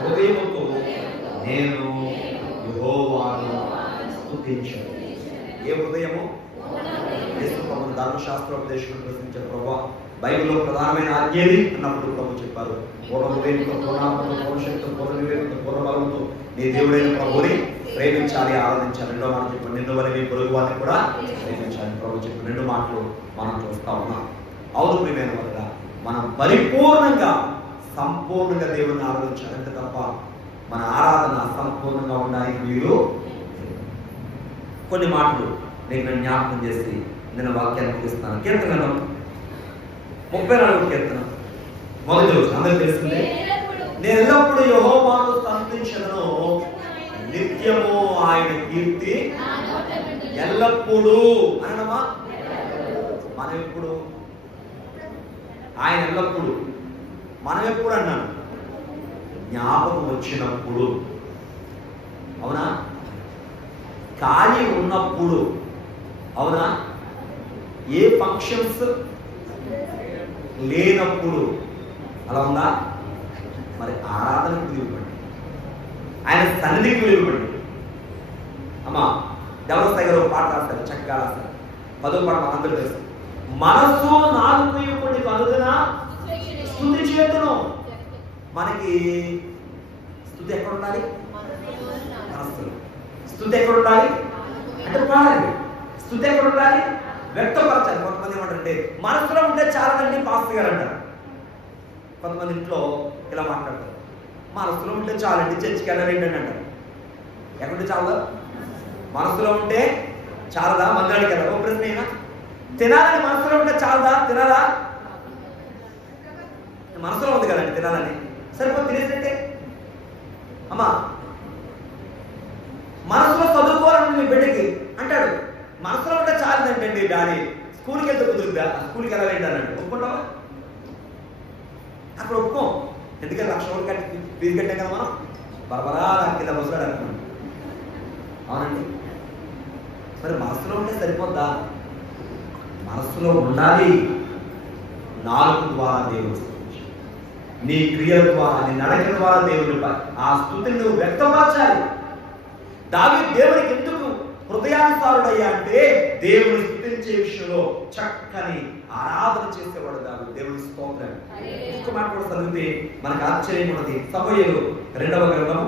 హృదయముతో నేను యెహోవాను స్తుతించెదను. ఏ హృదయము? యేసుప్రభువు ధర్మశాస్త్రోపదేశం ప్రశ్నించే ప్రభువా బైబిల్లో ప్రధానమైన ఆజ్ఞేది అన్నప్పుడు ప్రభు చెప్పారు, పూర్ణ హృదయంతో, పూర్ణాత్మతో, పూర్ణశక్తితో, పూర్ణ వివేకంతో, పూర్ణ బలంతో నీ దేవుడైన ప్రభువుని ప్రేమించాలి, ఆరాధించాలి. రెండో మాట చెప్పండి, నిన్ను వలె నీ పొరుగు వారిని కూడా ప్రేమించాలి. ప్రభు చెప్పిన రెండు మాటలు మనం చూస్తా ఉన్నాం. అవును ప్రియమైన వల్ల మనం పరిపూర్ణంగా సంపూర్ణంగా దేవుడిని ఆరాధించాలి. అంతే తప్ప మన ఆరాధన సంపూర్ణంగా ఉండడానికి వీలు. కొన్ని మాటలు నేను జ్ఞాపకం చేసి నేను వాక్యాన్ని ముగిస్తాను. కీర్తనలో 34వ కీర్తన మొదటి రోజు అందరూ తెలుస్తుంది. నేను ఎల్లప్పుడూ యెహోవాను స్తుతించెదను, నిత్యము ఆయన కీర్తి ఎల్లప్పుడూ అనడమా? మనం ఎప్పుడు? ఆయన ఎల్లప్పుడూ. మనం ఎప్పుడు అన్నాను? జ్ఞాపకం వచ్చినప్పుడు. అవునా? ఖాళీ ఉన్నప్పుడు. అవునా? ఏ ఫంక్షన్స్ లేనప్పుడు. అలా ఉందా? మరి ఆరాధనకు విలువపండి, ఆయన సన్నిధికి విలువపండి. అమ్మా దేవస్థాయి గారు పాట రాస్తారు, చక్కగా రాస్తారు. 10వ పాట మనందరూ తెలుసు. మనసు నాలుగు కొన్ని కలుగున స్తుతి చేతును. మనకి స్తుతి ఎక్కడ ఉండాలి? మనస్సులో. స్తుతి ఎక్కడ ఉండాలి అంటే పాడాలి. స్తుతి ఎక్కడ ఉండాలి? వ్యక్తపరచాలి. కొంతమంది ఏమంటారంటే మనసులో ఉంటే చాలండి పాస్టర్ గారు అంటారు. కొంతమంది ఇంట్లో ఇలా మాట్లాడతారు, మనసులో ఉంటే చాలండి చర్చికి వెళ్ళండి అని అంటారు. ఎక్కడుంటే చాలదా? మనసులో ఉంటే చాలదా? మందిరానికి వెళ్ళాలి. ఓ ప్రశ్న అయినా తినాలని మనసులో ఉంటే చాలదా? తినాలా? మనసులో ఉంది కదండి తినాలని, సరిపోతే తినేసినట్టే. అమ్మా మనసులో చదువుకోవాలని మీ బిడ్డకి అంటాడు, మనసులో ఉంటే చాలదంటండి డాడీ, స్కూల్కి వెళ్తే కుదురుద్దా? స్కూల్కి వెళ్ళాలండి అన్నాడు. ఒప్పుకుంటావా? అక్కడ ఒప్పుకోం. ఎందుకంటే 1,00,000 రూపాయలు కట్టి ఫీజు కట్టాం కదా మనం, బరబరా కింద ముసలాడు అనుకున్నాం. అవునండి. మరి మనసులో ఉంటే సరిపోద్దా? మనసులో ఉండాలి. నాలుగు ద్వారా దేవుడు స్తుతించు, నీ క్రియల ద్వారా, నీ నడక ద్వారా దేవుని ఆ స్తుతిని నువ్వు వ్యక్తపరచాలి. దావీదు దేవునికి ఎందుకు హృదయానుసారుడయ్యా అంటే దేవుని స్తుతించే విషయంలో చక్కని ఆరాధన చేసేవాడు దావీదు. దేవుని స్తోత్రం. ఒక్క మాట కూడా చదివితే మనకు ఆశ్చర్యం ఉన్నది. సమూయేలు 2వ గ్రంథము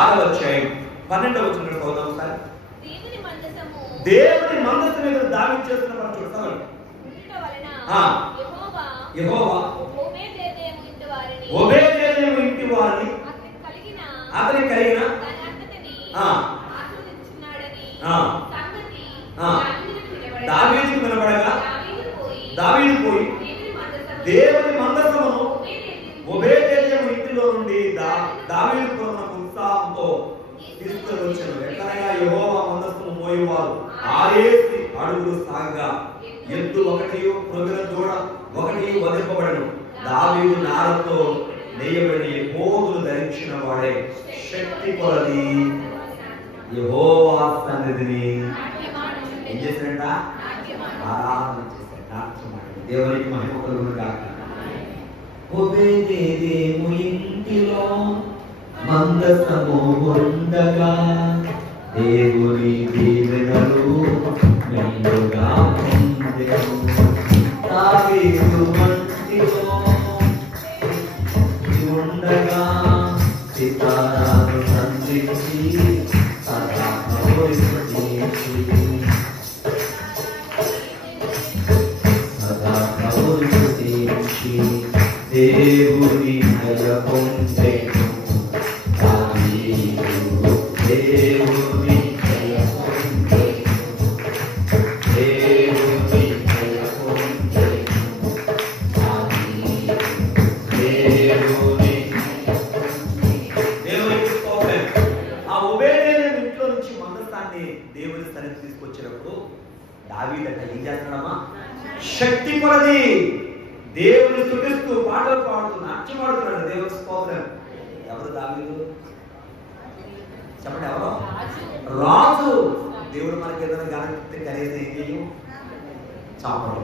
6వ అధ్యాయం 12వ వచనం చదువుదాం ఒకసారి. దేవుని మందసం మీద దావీదు చేస్తున్న పని చూస్తాను. యెహోవా ఓబేదేదోము ఇంటి వారిని అతనికి కలిగిన దావీదుకు వినబడగా దావీదు పోయి దేవుని మందసమును ఓబేదేదోము ఇంటిలో నుండి దావీదు కొరకు ఉత్సాహంతో తీసుకొని వచ్చాను. ఎక్కడైనా యెహోవా మందసము మోయేవారు 6 అడుగులు సాగగా ఎద్దు 1, ప్రొగల దూడ 1 వధింపబడను. దావీదు నారతో నేయబడి పోగులు ధరించిన వాడే శక్తి కొలది యెహోవా సన్నిధిని ఏం చేశాడంట? ఆరాధన చేశాడు, నాట్యమాడాడు. దేవునికి మహిమ కలుగును గాక. ఓబేదేదోము ఇంటిలో మందసము ఉండగా దేవుని దీవెనలు మెండుగా దావీదు మందిలో ఉండగా సితారాను సంధించి సదా కౌలించి దేవుని దయ పొందెను దావీదు దేవుని దయ పొందెను దేవుని దయ పొందెను దావీదు దేవునికి స్తోత్రం. ఆ ఒబేదేదోము ఇంట్లో నుంచి మందసాన్ని దేవుని సన్నిధికి తీసుకొచ్చినప్పుడు దావీదు అంటే ఏం చేస్తున్నాడమ్మా? శక్తి కొలది దేవుని స్తుతిస్తూ పాటలు పాడుతూ నాట్యం ఆడుతున్నాడు. దేవుని స్తోత్రం. ఎవరు దావీదు? చెప్పండి, ఎవరు? రాజు. దేవుడు మనకి ఏదైనా గణితే కనీసం ఏం చేయు? చాపలు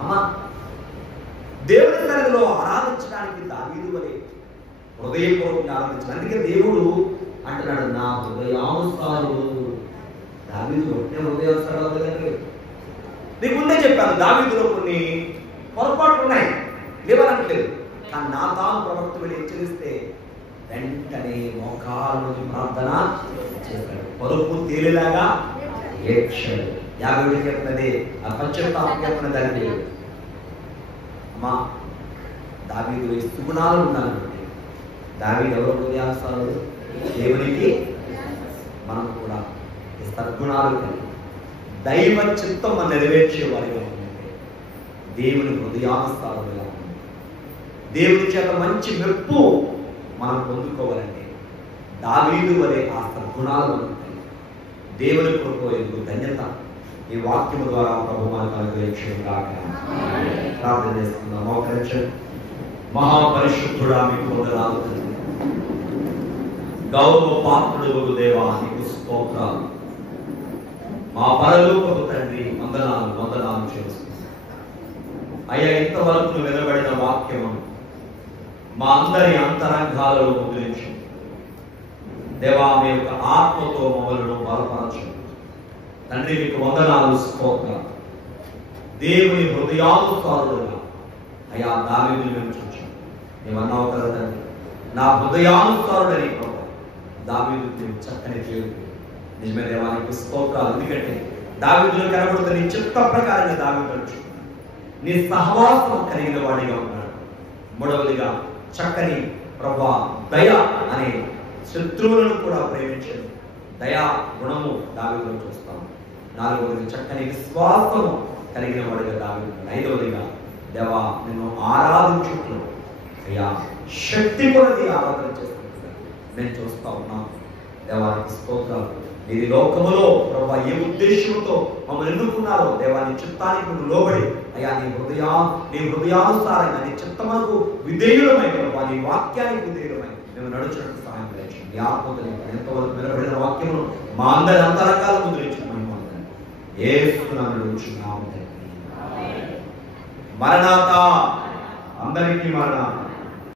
అమ్మా. దేవుని సన్నిధిలో ఆరాధించడానికి దావీదు వలె హృదయపూర్వకంగా ఆరాధించాలి. అందుకే దేవుడు అంటున్నాడు, నా హృదయానుసారుడు. దావీదు ఒకే హృదయానుసారాలు కదండి. నీకు ముందే చెప్పాను, దావీదులో కొన్ని పొరపాట్లు ఉన్నాయి, లేవనట్లేదు. కానీ నాతాను ప్రవక్త వెళ్ళి హెచ్చరిస్తే వెంటనే మోకాళ్ళ నుంచి ప్రార్థన చేశాడు. పరుపు తేలిలాగా ఏడ్చాడు. 50 చెప్తున్నది ఆ పశ్చాత్తాపం చెప్తున్న దాన్ని. అమ్మా, దావీదు ఈ సుగుణాలు ఉండాలి. దావీదు ఎవరు హృదయానుసారుడు? దేవునికి. మనం కూడా ఈ సద్గుణాలు కలిగి దైవ చిత్తం మనం నెరవేర్చే వారిగా ఉంటే దేవుని హృదయానుసారులుగా ఉంది. దేవుని చేత మంచి మెప్పు మనం పొందుకోవాలంటే దావీదు వలె ఆ సద్గుణాలు ఉంటాయి. దేవుని కొరకు ఎందుకు ధన్యత ఈ వాక్యము ద్వారా ప్రభు మనకు అనుగ్రహించడం కాక ప్రార్థన చేస్తున్నాం. మోకరించండి. మహాపరిశుద్ధుడా, మీకు వందనాలు. గౌరవ పాత్రుడు దేవా, నీకు స్తోత్రాలు. మా పరలోకపు తండ్రి, వందనాలు వందనాలు చేస్తున్నాం అయ్యా. ఇంతవరకు వినబడిన వాక్యము మా అందరి అంతరంగాలలో ముద్రించి దేవా, మీ యొక్క ఆత్మతో మమ్మలను బలపరచు తండ్రి. మీకు వందనాలు, స్తోత్రాలు. దేవుని హృదయానుసారులుగా అయ్యా దావీదుని మేము చూచాం. ఏమన్నావు కదా తండ్రి, నా హృదయానుసారుడని దావీదు చక్కని దేవుడు. నిజమే దేవానికి స్తోత్రాలు. ఎందుకంటే దావీదులో కనబడుతున్న నీ చిత్త ప్రకారంగా దావీదు నడుచుకున్నాడు. నీ సహవాసం కలిగిన వాడిగా ఉన్నాడు. మూడవదిగా చక్కని ప్రభా దయ అనే శత్రువులను కూడా ప్రేమించడం దయా గుణము దావీదులో చూస్తాం. నాలుగవది చక్కని విశ్వాసము కలిగిన వాడిగా దావీదు. ఐదవదిగా దేవా, నిన్ను ఆరాధించుకుంటూ అయ్యా శక్తి కొలది ఆరాధన చేస్తున్నా నేను చూస్తా ఉన్నాం. దేవానికి స్తోత్రాలు. ఇది లోకములో ప్రభా ఏ ఉద్దేశంతో మమ్మల్ని ఎన్నుకున్నారో దేవాని చిత్తానికి నువ్వు లోబడి అయ్యా నీ హృదయానుసారంగా నీ చిత్తమునకు విధేయులమై ప్రభా నీ వాక్యానికి విధేయులమై మేము నడుచున్నట్టు సహాయం చేయండి. నీ ఆత్మతో ఎంతవరకు నిలబడిన వాక్యమును మా అందరి అంతరంగాల ముద్రించిన యేసు నామములో మరణాత. అందరికీ మరణాత.